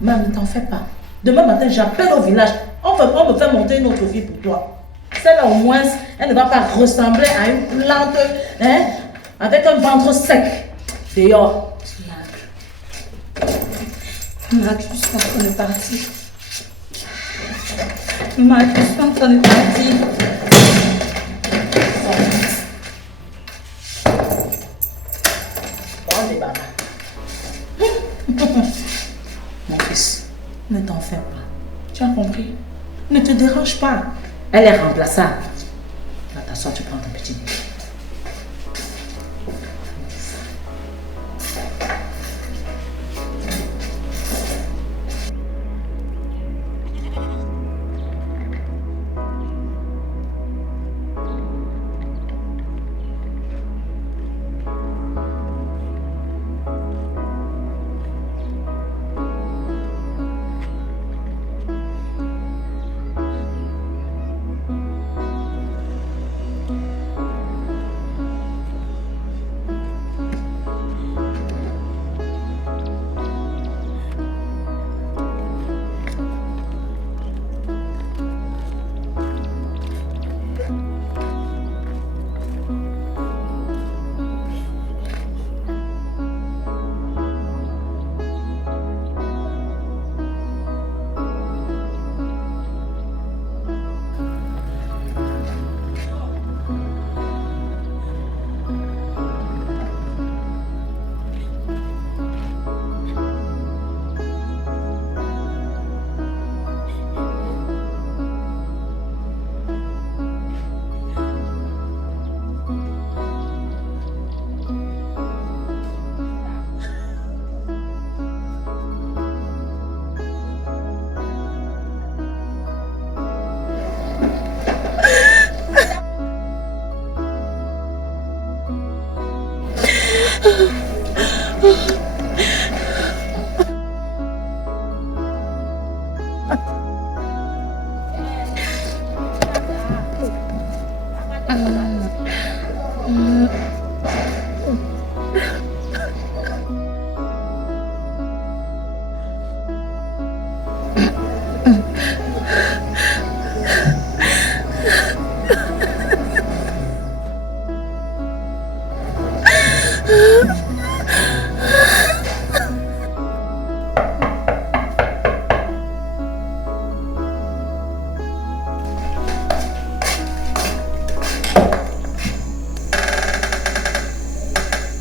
Mais ne t'en fais pas. Demain matin, j'appelle au village. On me fait monter une autre vie pour toi. Celle-là, au moins, elle ne va pas ressembler à une plante, hein, avec un ventre sec. Dehors. Marc, je suis en train de partir. Marc, je suis en train de partir. Bon, les babas. Mon fils, ne t'en fais pas. Tu as compris? Ne te dérange pas. Elle est remplaçable. Attention, tu prends ton petit nez.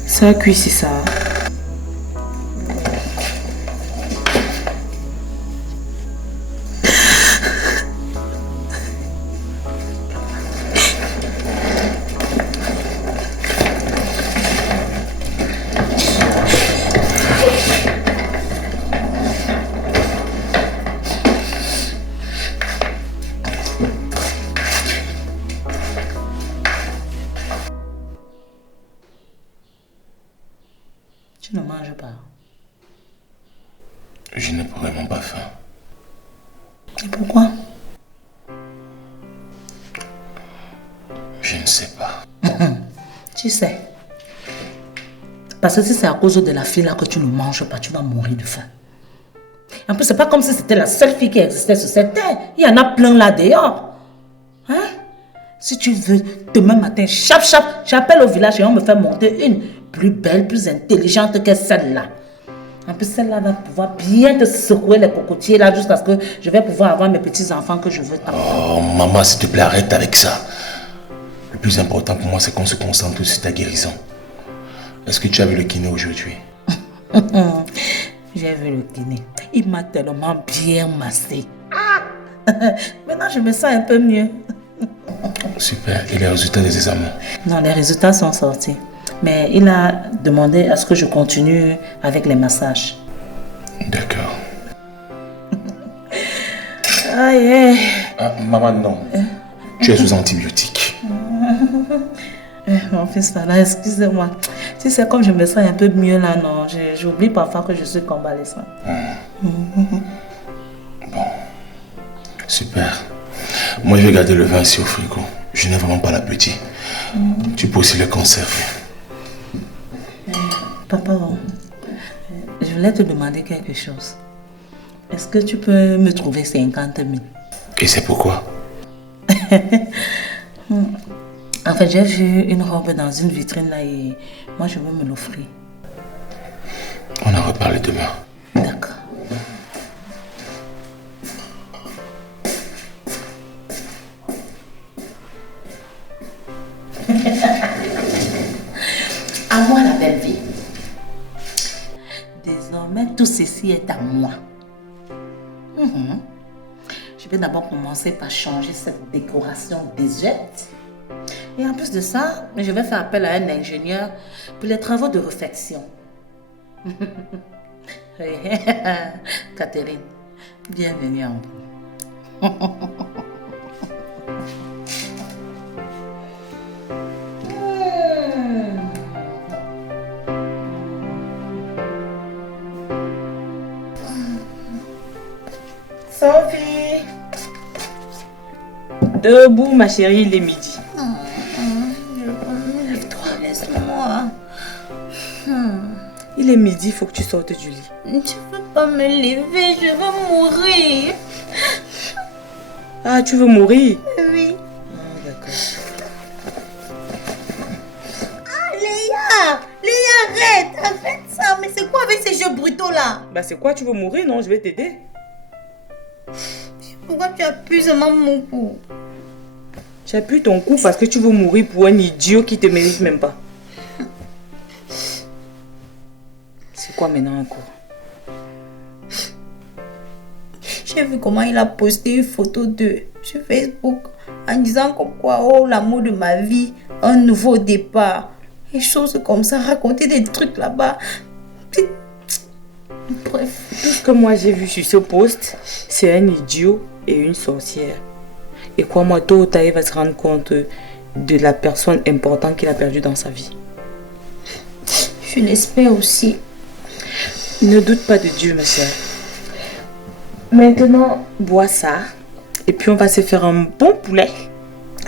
Ça a cuit, c'est ça. Tu ne manges pas. Je n'ai vraiment pas faim. Et pourquoi? Je ne sais pas. Tu sais. Parce que si c'est à cause de la fille là que tu ne manges pas, tu vas mourir de faim. En plus, c'est pas comme si c'était la seule fille qui existait sur cette terre. Il y en a plein là dehors. Hein? Si tu veux, demain matin, chap, j'appelle au village et on me fait monter une plus belle, plus intelligente que celle-là. En plus, celle-là va pouvoir bien te secouer les cocotiers là jusqu'à ce que je vais pouvoir avoir mes petits-enfants que je veux tant. Oh, maman, s'il te plaît, arrête avec ça. Le plus important pour moi, c'est qu'on se concentre sur ta guérison. Est-ce que tu as vu le kiné aujourd'hui? J'ai vu le kiné. Il m'a tellement bien massé. Maintenant, je me sens un peu mieux. Super. Et les résultats des examens? Non, les résultats sont sortis. Mais il a demandé à ce que je continue avec les massages. D'accord. Aïe. Ah, maman, non. Tu es sous antibiotiques. Mon fils, là, excusez-moi. Tu sais, comme je me sens un peu mieux là, non, j'oublie parfois que je suis convalescent. Bon. Super. Moi, je vais garder le vin ici au frigo. Je n'ai vraiment pas l'appétit. Tu peux aussi le conserver. Papa, je voulais te demander quelque chose. Est-ce que tu peux me trouver 50 000? Et c'est pourquoi? En fait, j'ai vu une robe dans une vitrine là et moi, je veux me l'offrir. On en reparle demain. D'accord. À moi la belle vie. Désormais, tout ceci est à moi. Je vais d'abord commencer par changer cette décoration désuète. Et en plus de ça, je vais faire appel à un ingénieur pour les travaux de réfection. Catherine, bienvenue en vous. Sophie! Debout, ma chérie, il est midi. Lève-toi, laisse-moi. Il est midi, il faut que tu sortes du lit. Je ne veux pas me lever, je veux mourir. Ah, tu veux mourir? Oui. Ah, d'accord. Ah, Léa, arrête ça. Mais c'est quoi avec ces jeux brutaux là? Bah c'est quoi, tu veux mourir? Non, je vais t'aider. Pourquoi tu appuies seulement mon cou? Tu appuies ton cou parce que tu veux mourir pour un idiot qui te mérite même pas. C'est quoi maintenant encore? J'ai vu comment il a posté une photo sur Facebook en disant comme quoi, oh l'amour de ma vie, un nouveau départ. Et choses comme ça, raconter des trucs là-bas. Bref. Tout ce que moi j'ai vu sur ce post, c'est un idiot et une sorcière. Et crois-moi, tôt ou tard, il va se rendre compte de la personne importante qu'il a perdue dans sa vie. Je l'espère aussi. Ne doute pas de Dieu, ma chère. Maintenant, bois ça. Et puis on va se faire un bon poulet.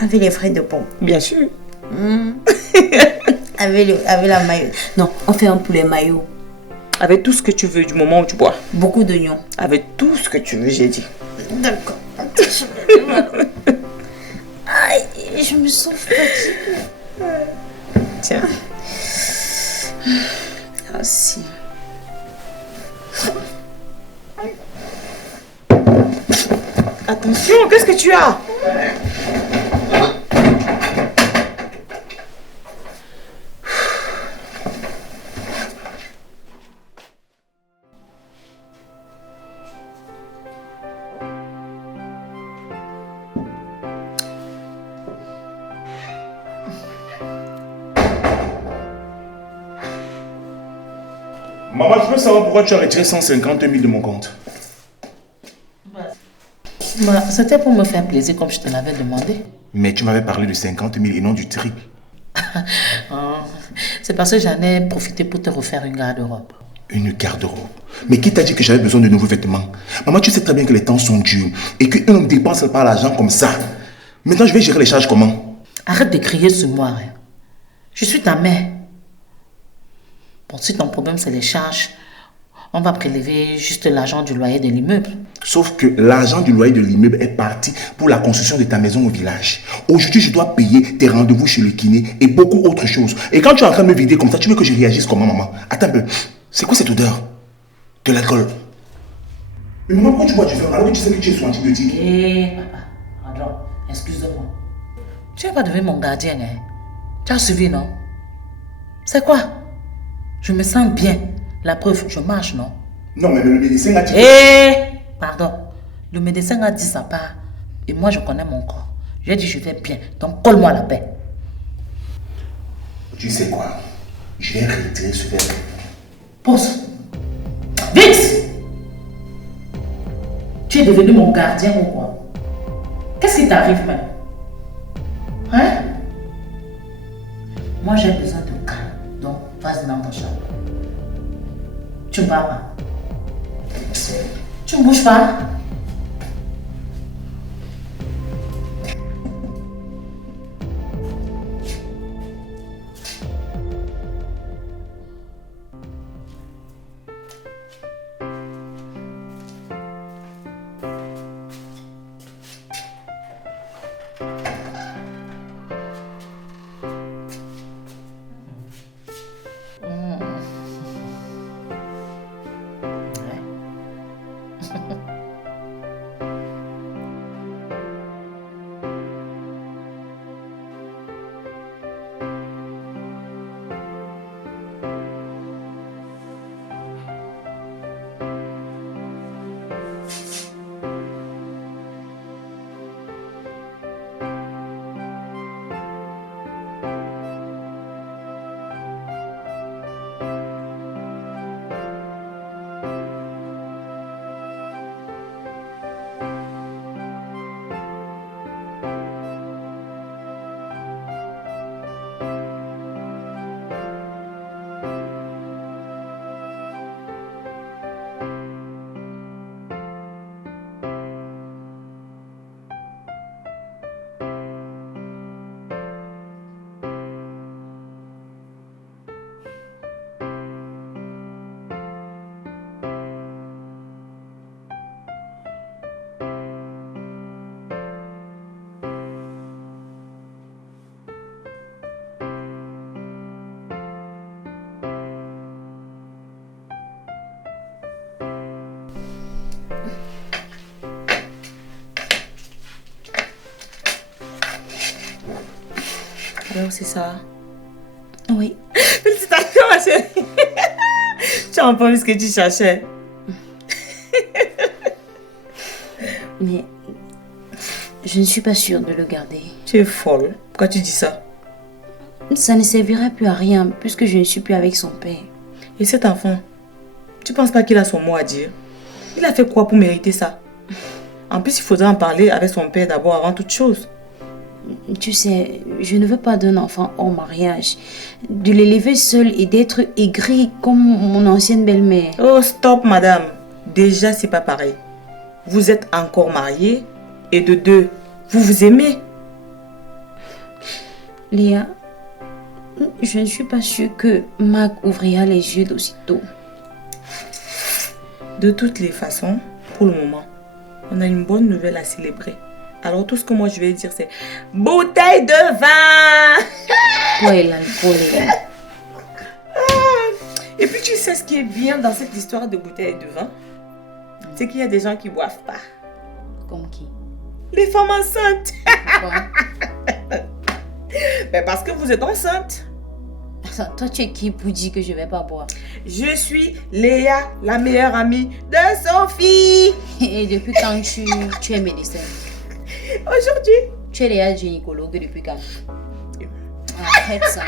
Avec les frais de pommes. Bien sûr. Avec la mayo. Non, on fait un poulet mayo. Avec tout ce que tu veux du moment où tu bois. Beaucoup d'oignons. Avec tout ce que tu veux, j'ai dit. D'accord. Aïe, je me sens fatiguée. Tiens. Ah si. Attention, qu'est-ce que tu as? Maman, je veux savoir pourquoi tu as retiré 150 000 de mon compte. C'était pour me faire plaisir comme je te l'avais demandé. Mais tu m'avais parlé de 50 000 et non du triple. C'est parce que j'en ai profité pour te refaire une garde-robe. Une garde-robe? Mais qui t'a dit que j'avais besoin de nouveaux vêtements? Maman, tu sais très bien que les temps sont durs et qu'un homme ne dépense pas l'argent comme ça. Maintenant, je vais gérer les charges comment? Arrête de crier sur moi. Hein. Je suis ta mère. Bon, si ton problème c'est les charges, on va prélever juste l'argent du loyer de l'immeuble. Sauf que l'argent du loyer de l'immeuble est parti pour la construction de ta maison au village. Aujourd'hui, je dois payer tes rendez-vous chez le kiné et beaucoup autres choses. Et quand tu es en train de me vider comme ça, tu veux que je réagisse comment, maman? Attends un peu. C'est quoi cette odeur? De l'alcool. Mais maman, pourquoi tu bois du vin alors que tu sais que tu es sous antibiotique? Papa, pardon, excuse-moi. Tu n'es pas devenu mon gardien, hein? Tu as suivi, non? C'est quoi? Je me sens bien. La preuve, je marche, non? Non, mais le médecin a dit... Pardon. Le médecin a dit sa part. Et moi, je connais mon corps. Je lui ai dit, je vais bien. Donc, colle-moi la paix. Tu sais quoi? Je vais retirer ce verre. Pose. Vite! Tu es devenu mon gardien ou quoi? Qu'est-ce qui t'arrive même? Hein? Moi, j'ai besoin de calme. Donc, vas-y dans ta chambre. Tu ne vas pas. Tu ne bouges pas. Alors, c'est ça? Oui. Félicitations, ma chérie. Tu as enfin vu ce que tu cherchais. Mais je ne suis pas sûre de le garder. Tu es folle. Pourquoi tu dis ça? Ça ne servirait plus à rien puisque je ne suis plus avec son père. Et cet enfant, tu penses pas qu'il a son mot à dire? Il a fait quoi pour mériter ça? En plus, il faudra en parler avec son père d'abord avant toute chose. Tu sais, je ne veux pas d'un enfant hors mariage. De l'élever seul et d'être aigri comme mon ancienne belle-mère. Oh, stop, madame. Déjà, c'est pas pareil. Vous êtes encore mariée et de deux, vous vous aimez. Léa, je ne suis pas sûre que Marc ouvrira les yeux d'aussitôt. De toutes les façons, pour le moment, on a une bonne nouvelle à célébrer. Alors tout ce que moi je vais dire c'est bouteille de vin. Toi et l'alcool, Léa. Et puis tu sais ce qui est bien dans cette histoire de bouteille de vin? C'est qu'il y a des gens qui boivent pas. Comme qui? Les femmes enceintes. Pourquoi? Mais parce que vous êtes enceinte. Attends, toi tu es qui pour dire que je vais pas boire? Je suis Léa, la meilleure amie de Sophie. Et depuis quand tu es médecin? Aujourd'hui. Tu es Léa gynécologue depuis quand? Arrête ça.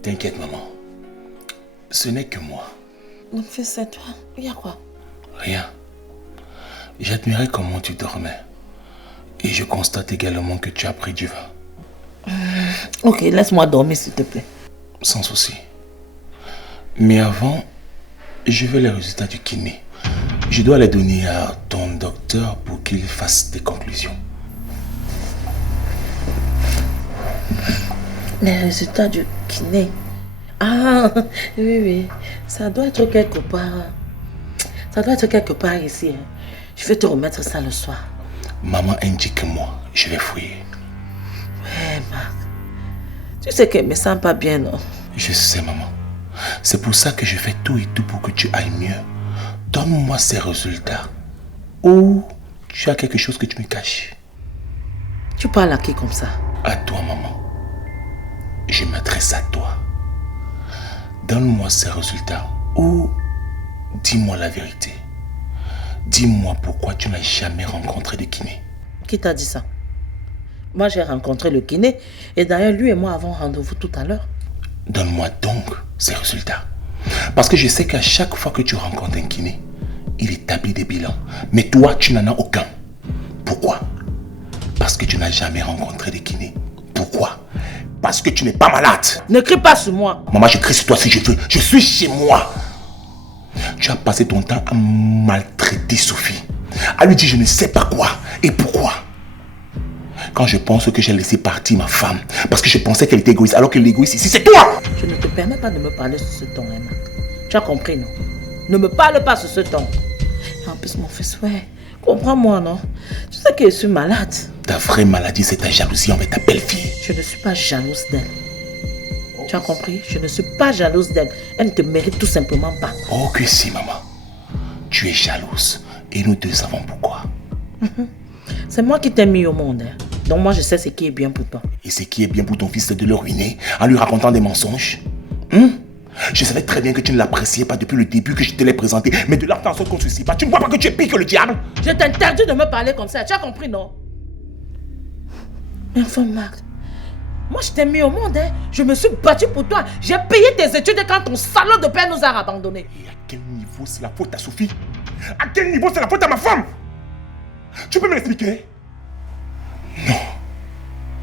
T'inquiète, maman. Ce n'est que moi. Donc fais ça, toi. Il y a quoi? Rien. J'admirais comment tu dormais. Et je constate également que tu as pris du vin. Ok, laisse-moi dormir, s'il te plaît. Sans souci. Mais avant, je veux les résultats du kiné. Je dois les donner à ton docteur pour qu'il fasse des conclusions. Les résultats du kiné. Ah, oui. Ça doit être quelque part. Ça doit être quelque part ici. Je vais te remettre ça le soir. Maman, indique-moi. Je vais fouiller. Ouais, Marc. Tu sais qu'elle me sent pas bien, non? Je sais, maman. C'est pour ça que je fais tout et tout pour que tu ailles mieux. Donne-moi ces résultats. Ou tu as quelque chose que tu me caches. Tu parles à qui comme ça? À toi, maman. Je m'adresse à toi. Donne-moi ces résultats ou dis-moi la vérité. Dis-moi pourquoi tu n'as jamais rencontré de kiné. Qui t'a dit ça? Moi, j'ai rencontré le kiné et d'ailleurs, lui et moi avons rendez-vous tout à l'heure. Donne-moi donc ces résultats. Parce que je sais qu'à chaque fois que tu rencontres un kiné, il établit des bilans. Mais toi, tu n'en as aucun. Pourquoi? Parce que tu n'as jamais rencontré de kiné. Pourquoi? Parce que tu n'es pas malade. Ne crie pas sur moi. Maman, je crie sur toi si je veux. Je suis chez moi. Tu as passé ton temps à maltraiter Sophie. À lui dire je ne sais pas quoi et pourquoi. Quand je pense que j'ai laissé partir ma femme parce que je pensais qu'elle était égoïste alors que l'égoïste ici c'est toi. Je ne te permets pas de me parler sur ce ton, hein, Marc. Tu as compris, non? Ne me parle pas sur ce ton. Et en plus, mon fils, ouais, comprends-moi, non? Tu sais que je suis malade. Ta vraie maladie, c'est ta jalousie envers ta belle-fille. Je ne suis pas jalouse d'elle. Tu as compris? Je ne suis pas jalouse d'elle. Elle ne te mérite tout simplement pas. Oh que si, maman. Tu es jalouse. Et nous deux savons pourquoi. C'est moi qui t'ai mis au monde. Hein. Donc moi, je sais ce qui est bien pour toi. Et ce qui est bien pour ton fils, c'est de le ruiner en lui racontant des mensonges. Je savais très bien que tu ne l'appréciais pas depuis le début que je te l'ai présenté. Mais de là, t'en sorte qu'on ne se suicide pas. Tu ne vois pas que tu es pire que le diable? Je t'interdis de me parler comme ça. Tu as compris, non? Mais enfin, Marc, moi, je t'ai mis au monde. Hein. Je me suis battue pour toi. J'ai payé tes études quand ton salaud de père nous a abandonnés. Et à quel niveau c'est la faute à Sophie? À quel niveau c'est la faute à ma femme? Tu peux me l'expliquer? Non,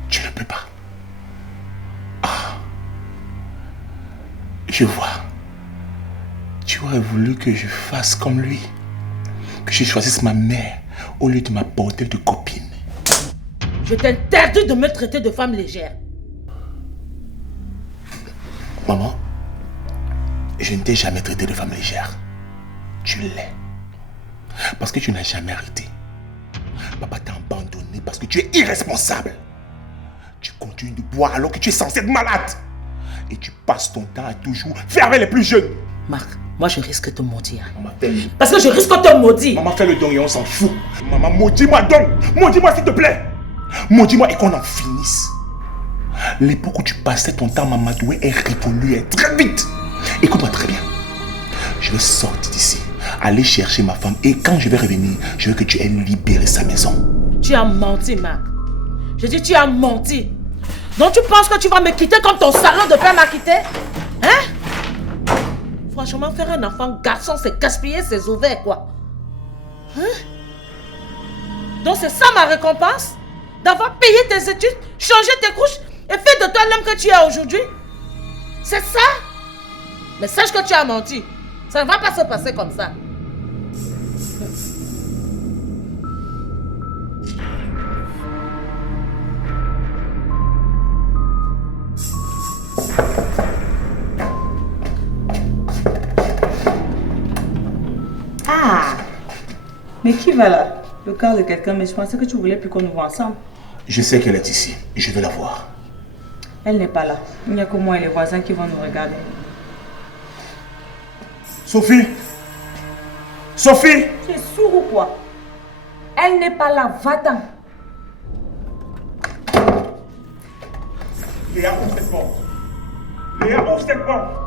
tu ne peux pas. Ah, je vois. Tu aurais voulu que je fasse comme lui. Que je choisisse ma mère au lieu de ma bordelle de copine. Je t'interdis de me traiter de femme légère. Maman, je ne t'ai jamais traité de femme légère. Tu l'es. Parce que tu n'as jamais arrêté. Papa t'a abandonné parce que tu es irresponsable. Tu continues de boire alors que tu es censé être malade. Et tu passes ton temps à toujours faire avec les plus jeunes. Marc, moi je risque de te maudire. Maman, fais-le. Parce que je risque de te maudire. Maman, fais le don et on s'en fout. Maman, maudis-moi donc. Maudis-moi s'il te plaît. Maudis-moi et qu'on en finisse. L'époque où tu passais ton temps à m'amadouer est révolue très vite. Écoute-moi très bien. Je vais sortir d'ici, aller chercher ma femme et quand je vais revenir, je veux que tu aies libéré sa maison. Tu as menti, Marc. Je dis tu as menti. Donc tu penses que tu vas me quitter comme ton salon de père m'a quitté? Hein? Franchement, faire un enfant garçon, c'est gaspiller ses ovaires, quoi. Hein? Donc c'est ça ma récompense? D'avoir payé tes études, changé tes couches et fait de toi l'homme que tu es aujourd'hui? C'est ça? Mais sache que tu as menti. Ça ne va pas se passer comme ça. Ah! Mais qui va là? Le corps de quelqu'un, mais je pensais que tu voulais plus qu'on nous voit ensemble. Je sais qu'elle est ici. Je vais la voir. Elle n'est pas là. Il n'y a que moi et les voisins qui vont nous regarder. Sophie! Sophie! Tu es sourd ou quoi? Elle n'est pas là. Va-t'en. Léa, ouvre cette porte. Léa, ouvre cette porte.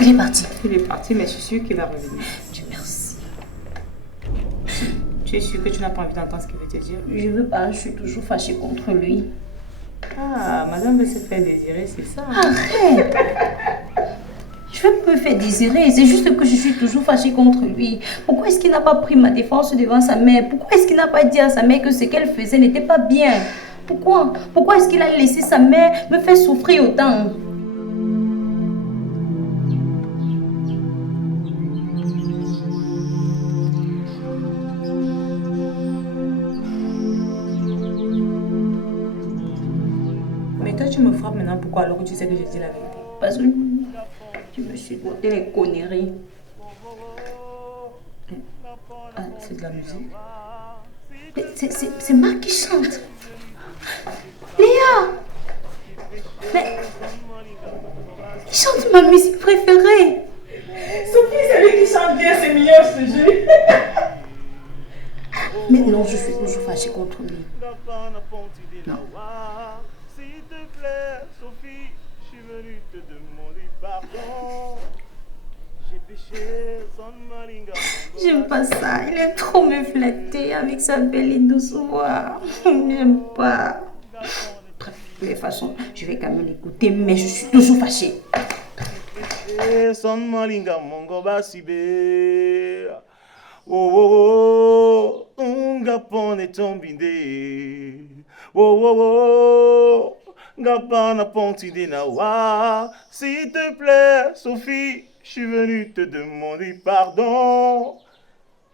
Il est parti. Il est parti, mais je suis sûre qu'il va revenir. Dieu merci. Tu es sûre que tu n'as pas envie d'entendre ce qu'il veut te dire? Je veux pas, je suis toujours fâchée contre lui. Ah, madame veut se faire désirer, c'est ça? Arrête! Je veux me faire désirer, c'est juste que je suis toujours fâchée contre lui. Pourquoi est-ce qu'il n'a pas pris ma défense devant sa mère? Pourquoi est-ce qu'il n'a pas dit à sa mère que ce qu'elle faisait n'était pas bien? Pourquoi est-ce qu'il a laissé sa mère me faire souffrir autant? Mais toi, tu me frappes maintenant, pourquoi alors que tu sais que je dis la vérité? Parce que tu me suis doté les conneries. Ah, c'est de la musique? Mais c'est Marc qui chante. Léa! Mais il chante ma musique préférée. Sophie, c'est lui qui chante bien, c'est S'il te plaît, Sophie, je suis venu te demander pardon. J'ai péché sans malinga. J'aime pas ça. Il aime trop me flatter avec sa belle et douce voix. J'aime pas. Bref, de toute façon, je vais quand même l'écouter, mais je suis toujours fâchée. Son malinga mongo basibe. Oh oh oh, unga pone tombinde. Oh oh oh, gapana pontide na wa. S'il te plaît, Sophie, je suis venu te demander pardon.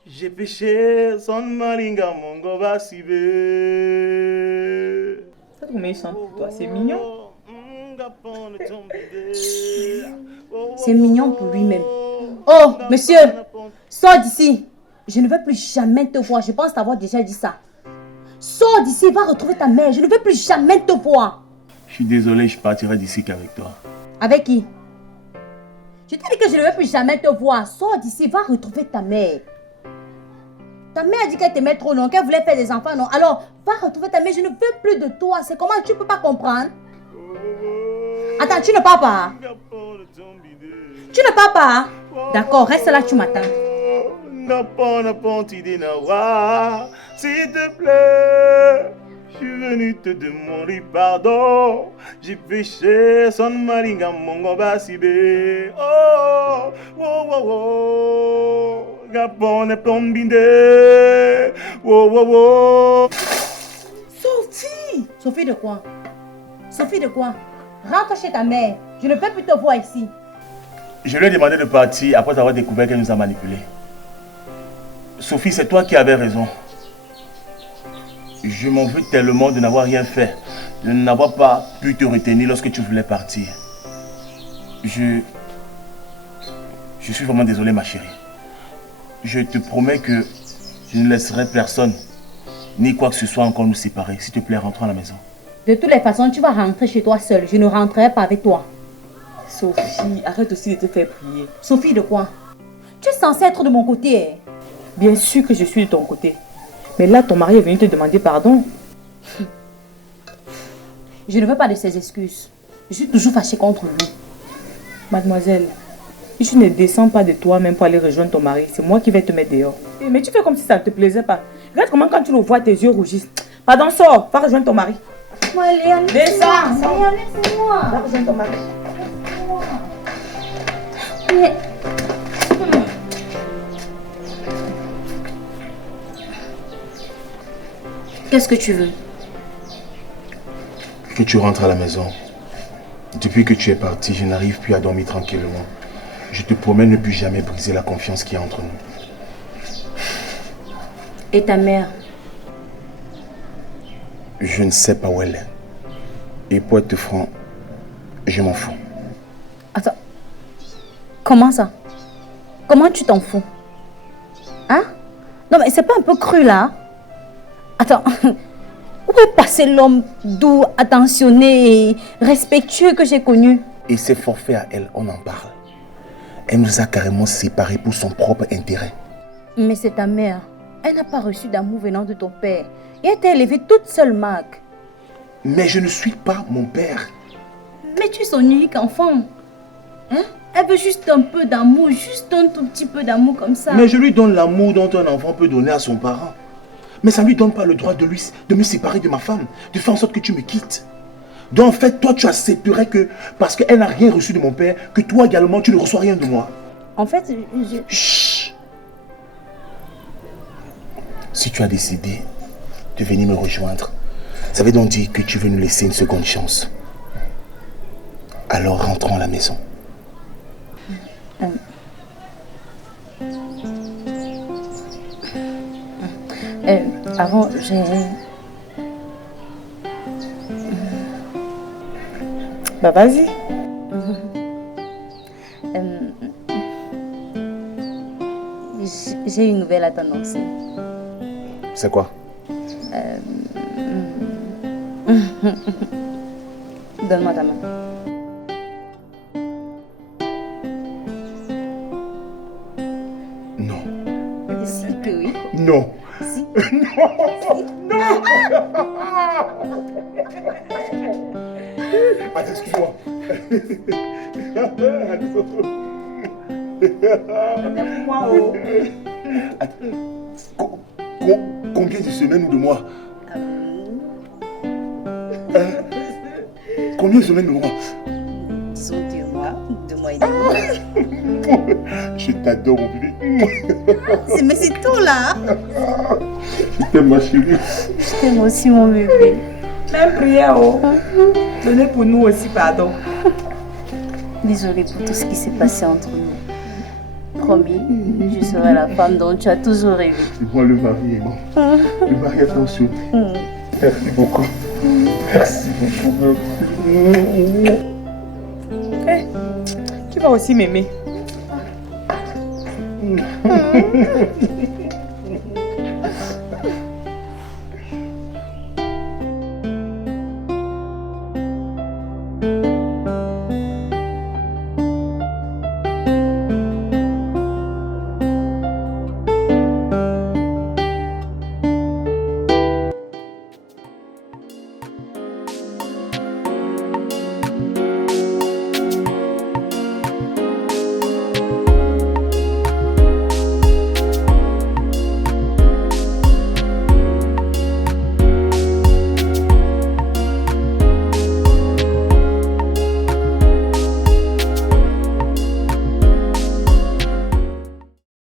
J'ai péché, son malinga mongo basibe. Ça te met ça pour toi, c'est mignon. C'est mignon pour lui-même. Oh, monsieur, sors d'ici. Je ne veux plus jamais te voir. Je pense t'avoir déjà dit ça. Sors d'ici, va retrouver ta mère. Je ne veux plus jamais te voir. Je suis désolé, je partirai d'ici qu'avec toi. Avec qui? Je t'ai dit que je ne veux plus jamais te voir. Sors d'ici, va retrouver ta mère. Ta mère a dit qu'elle t'aimait trop, non? Qu'elle voulait faire des enfants, non? Alors, va retrouver ta mère. Je ne veux plus de toi. C'est comment? Tu ne peux pas comprendre? Attends, tu ne pars pas? Tu ne pars pas? D'accord, reste là, tu m'attends. S'il te plaît, je suis venu te demander pardon. J'ai péché, son malinga mongo basibe. Oh, oh, oh, oh, gapone plombinde. Oh, oh, oh. Sophie! Sophie de quoi? Sophie de quoi? Rentre chez ta mère. Je ne peux plus te voir ici. Je lui ai demandé de partir après avoir découvert qu'elle nous a manipulés. Sophie, c'est toi qui avais raison. Je m'en veux tellement de n'avoir rien fait, de n'avoir pas pu te retenir lorsque tu voulais partir. Je suis vraiment désolé, ma chérie. Je te promets que je ne laisserai personne, ni quoi que ce soit encore nous séparer. S'il te plaît, rentre à la maison. De toutes les façons, tu vas rentrer chez toi seule. Je ne rentrerai pas avec toi. Sophie, arrête aussi de te faire prier. Sophie de quoi? Tu es censée être de mon côté. Bien sûr que je suis de ton côté. Mais là, ton mari est venu te demander pardon. Je ne veux pas de ses excuses. Je suis toujours fâchée contre lui. Mademoiselle, si tu ne descends pas de toi même pour aller rejoindre ton mari, c'est moi qui vais te mettre dehors. Mais tu fais comme si ça ne te plaisait pas. Regarde comment quand tu le vois, tes yeux rougissent. Pardon, sors, va rejoindre ton mari. Moi, Léa, descends. Léa, laisse-moi. Va rejoindre ton mari. Mais... Qu'est-ce que tu veux? Que tu rentres à la maison. Depuis que tu es parti, je n'arrive plus à dormir tranquillement. Je te promets ne plus jamais briser la confiance qu'il y a entre nous. Et ta mère? Je ne sais pas où elle est. Et pour être franc, je m'en fous. Attends. Comment ça? Comment tu t'en fous? Hein? Non mais c'est pas un peu cru là? Attends. Où est passé l'homme doux, attentionné et respectueux que j'ai connu? Et c'est forfait à elle, on en parle. Elle nous a carrément séparés pour son propre intérêt. Mais c'est ta mère. Elle n'a pas reçu d'amour venant de ton père. Et elle t'a élevée toute seule, Marc. Mais je ne suis pas mon père. Mais tu es son unique enfant. Hein? Elle veut juste un peu d'amour, juste un tout petit peu d'amour comme ça. Mais je lui donne l'amour dont un enfant peut donner à son parent. Mais ça ne lui donne pas le droit de me séparer de ma femme, de faire en sorte que tu me quittes. Donc en fait, toi tu accepterais que, parce qu'elle n'a rien reçu de mon père, que toi également tu ne reçois rien de moi. En fait, Chut. Si tu as décidé de venir me rejoindre, ça veut donc dire que tu veux nous laisser une seconde chance. Alors rentrons à la maison. Avant, j'ai... Bah vas-y. J'ai une nouvelle à t'annoncer. C'est quoi? Donne-moi ta main. Non. Si que oui. Non. Si. Non. Non. Attends, excuse-moi. Combien de semaines ou de mois? Combien de semaines de mois? Disons 2 mois, 2 mois et demi. Je t'adore, mon bébé. Mais c'est tout là. Je t'aime, ma chérie. Je t'aime aussi, mon bébé. Même prière, oh. Donnez pour nous aussi pardon. Désolée pour tout ce qui s'est passé entre nous. Promis, je serai la femme dont tu as toujours rêvé. C'est moi le mari, aimant. Le mari attention. Merci beaucoup. Merci beaucoup. Hey, tu vas aussi m'aimer.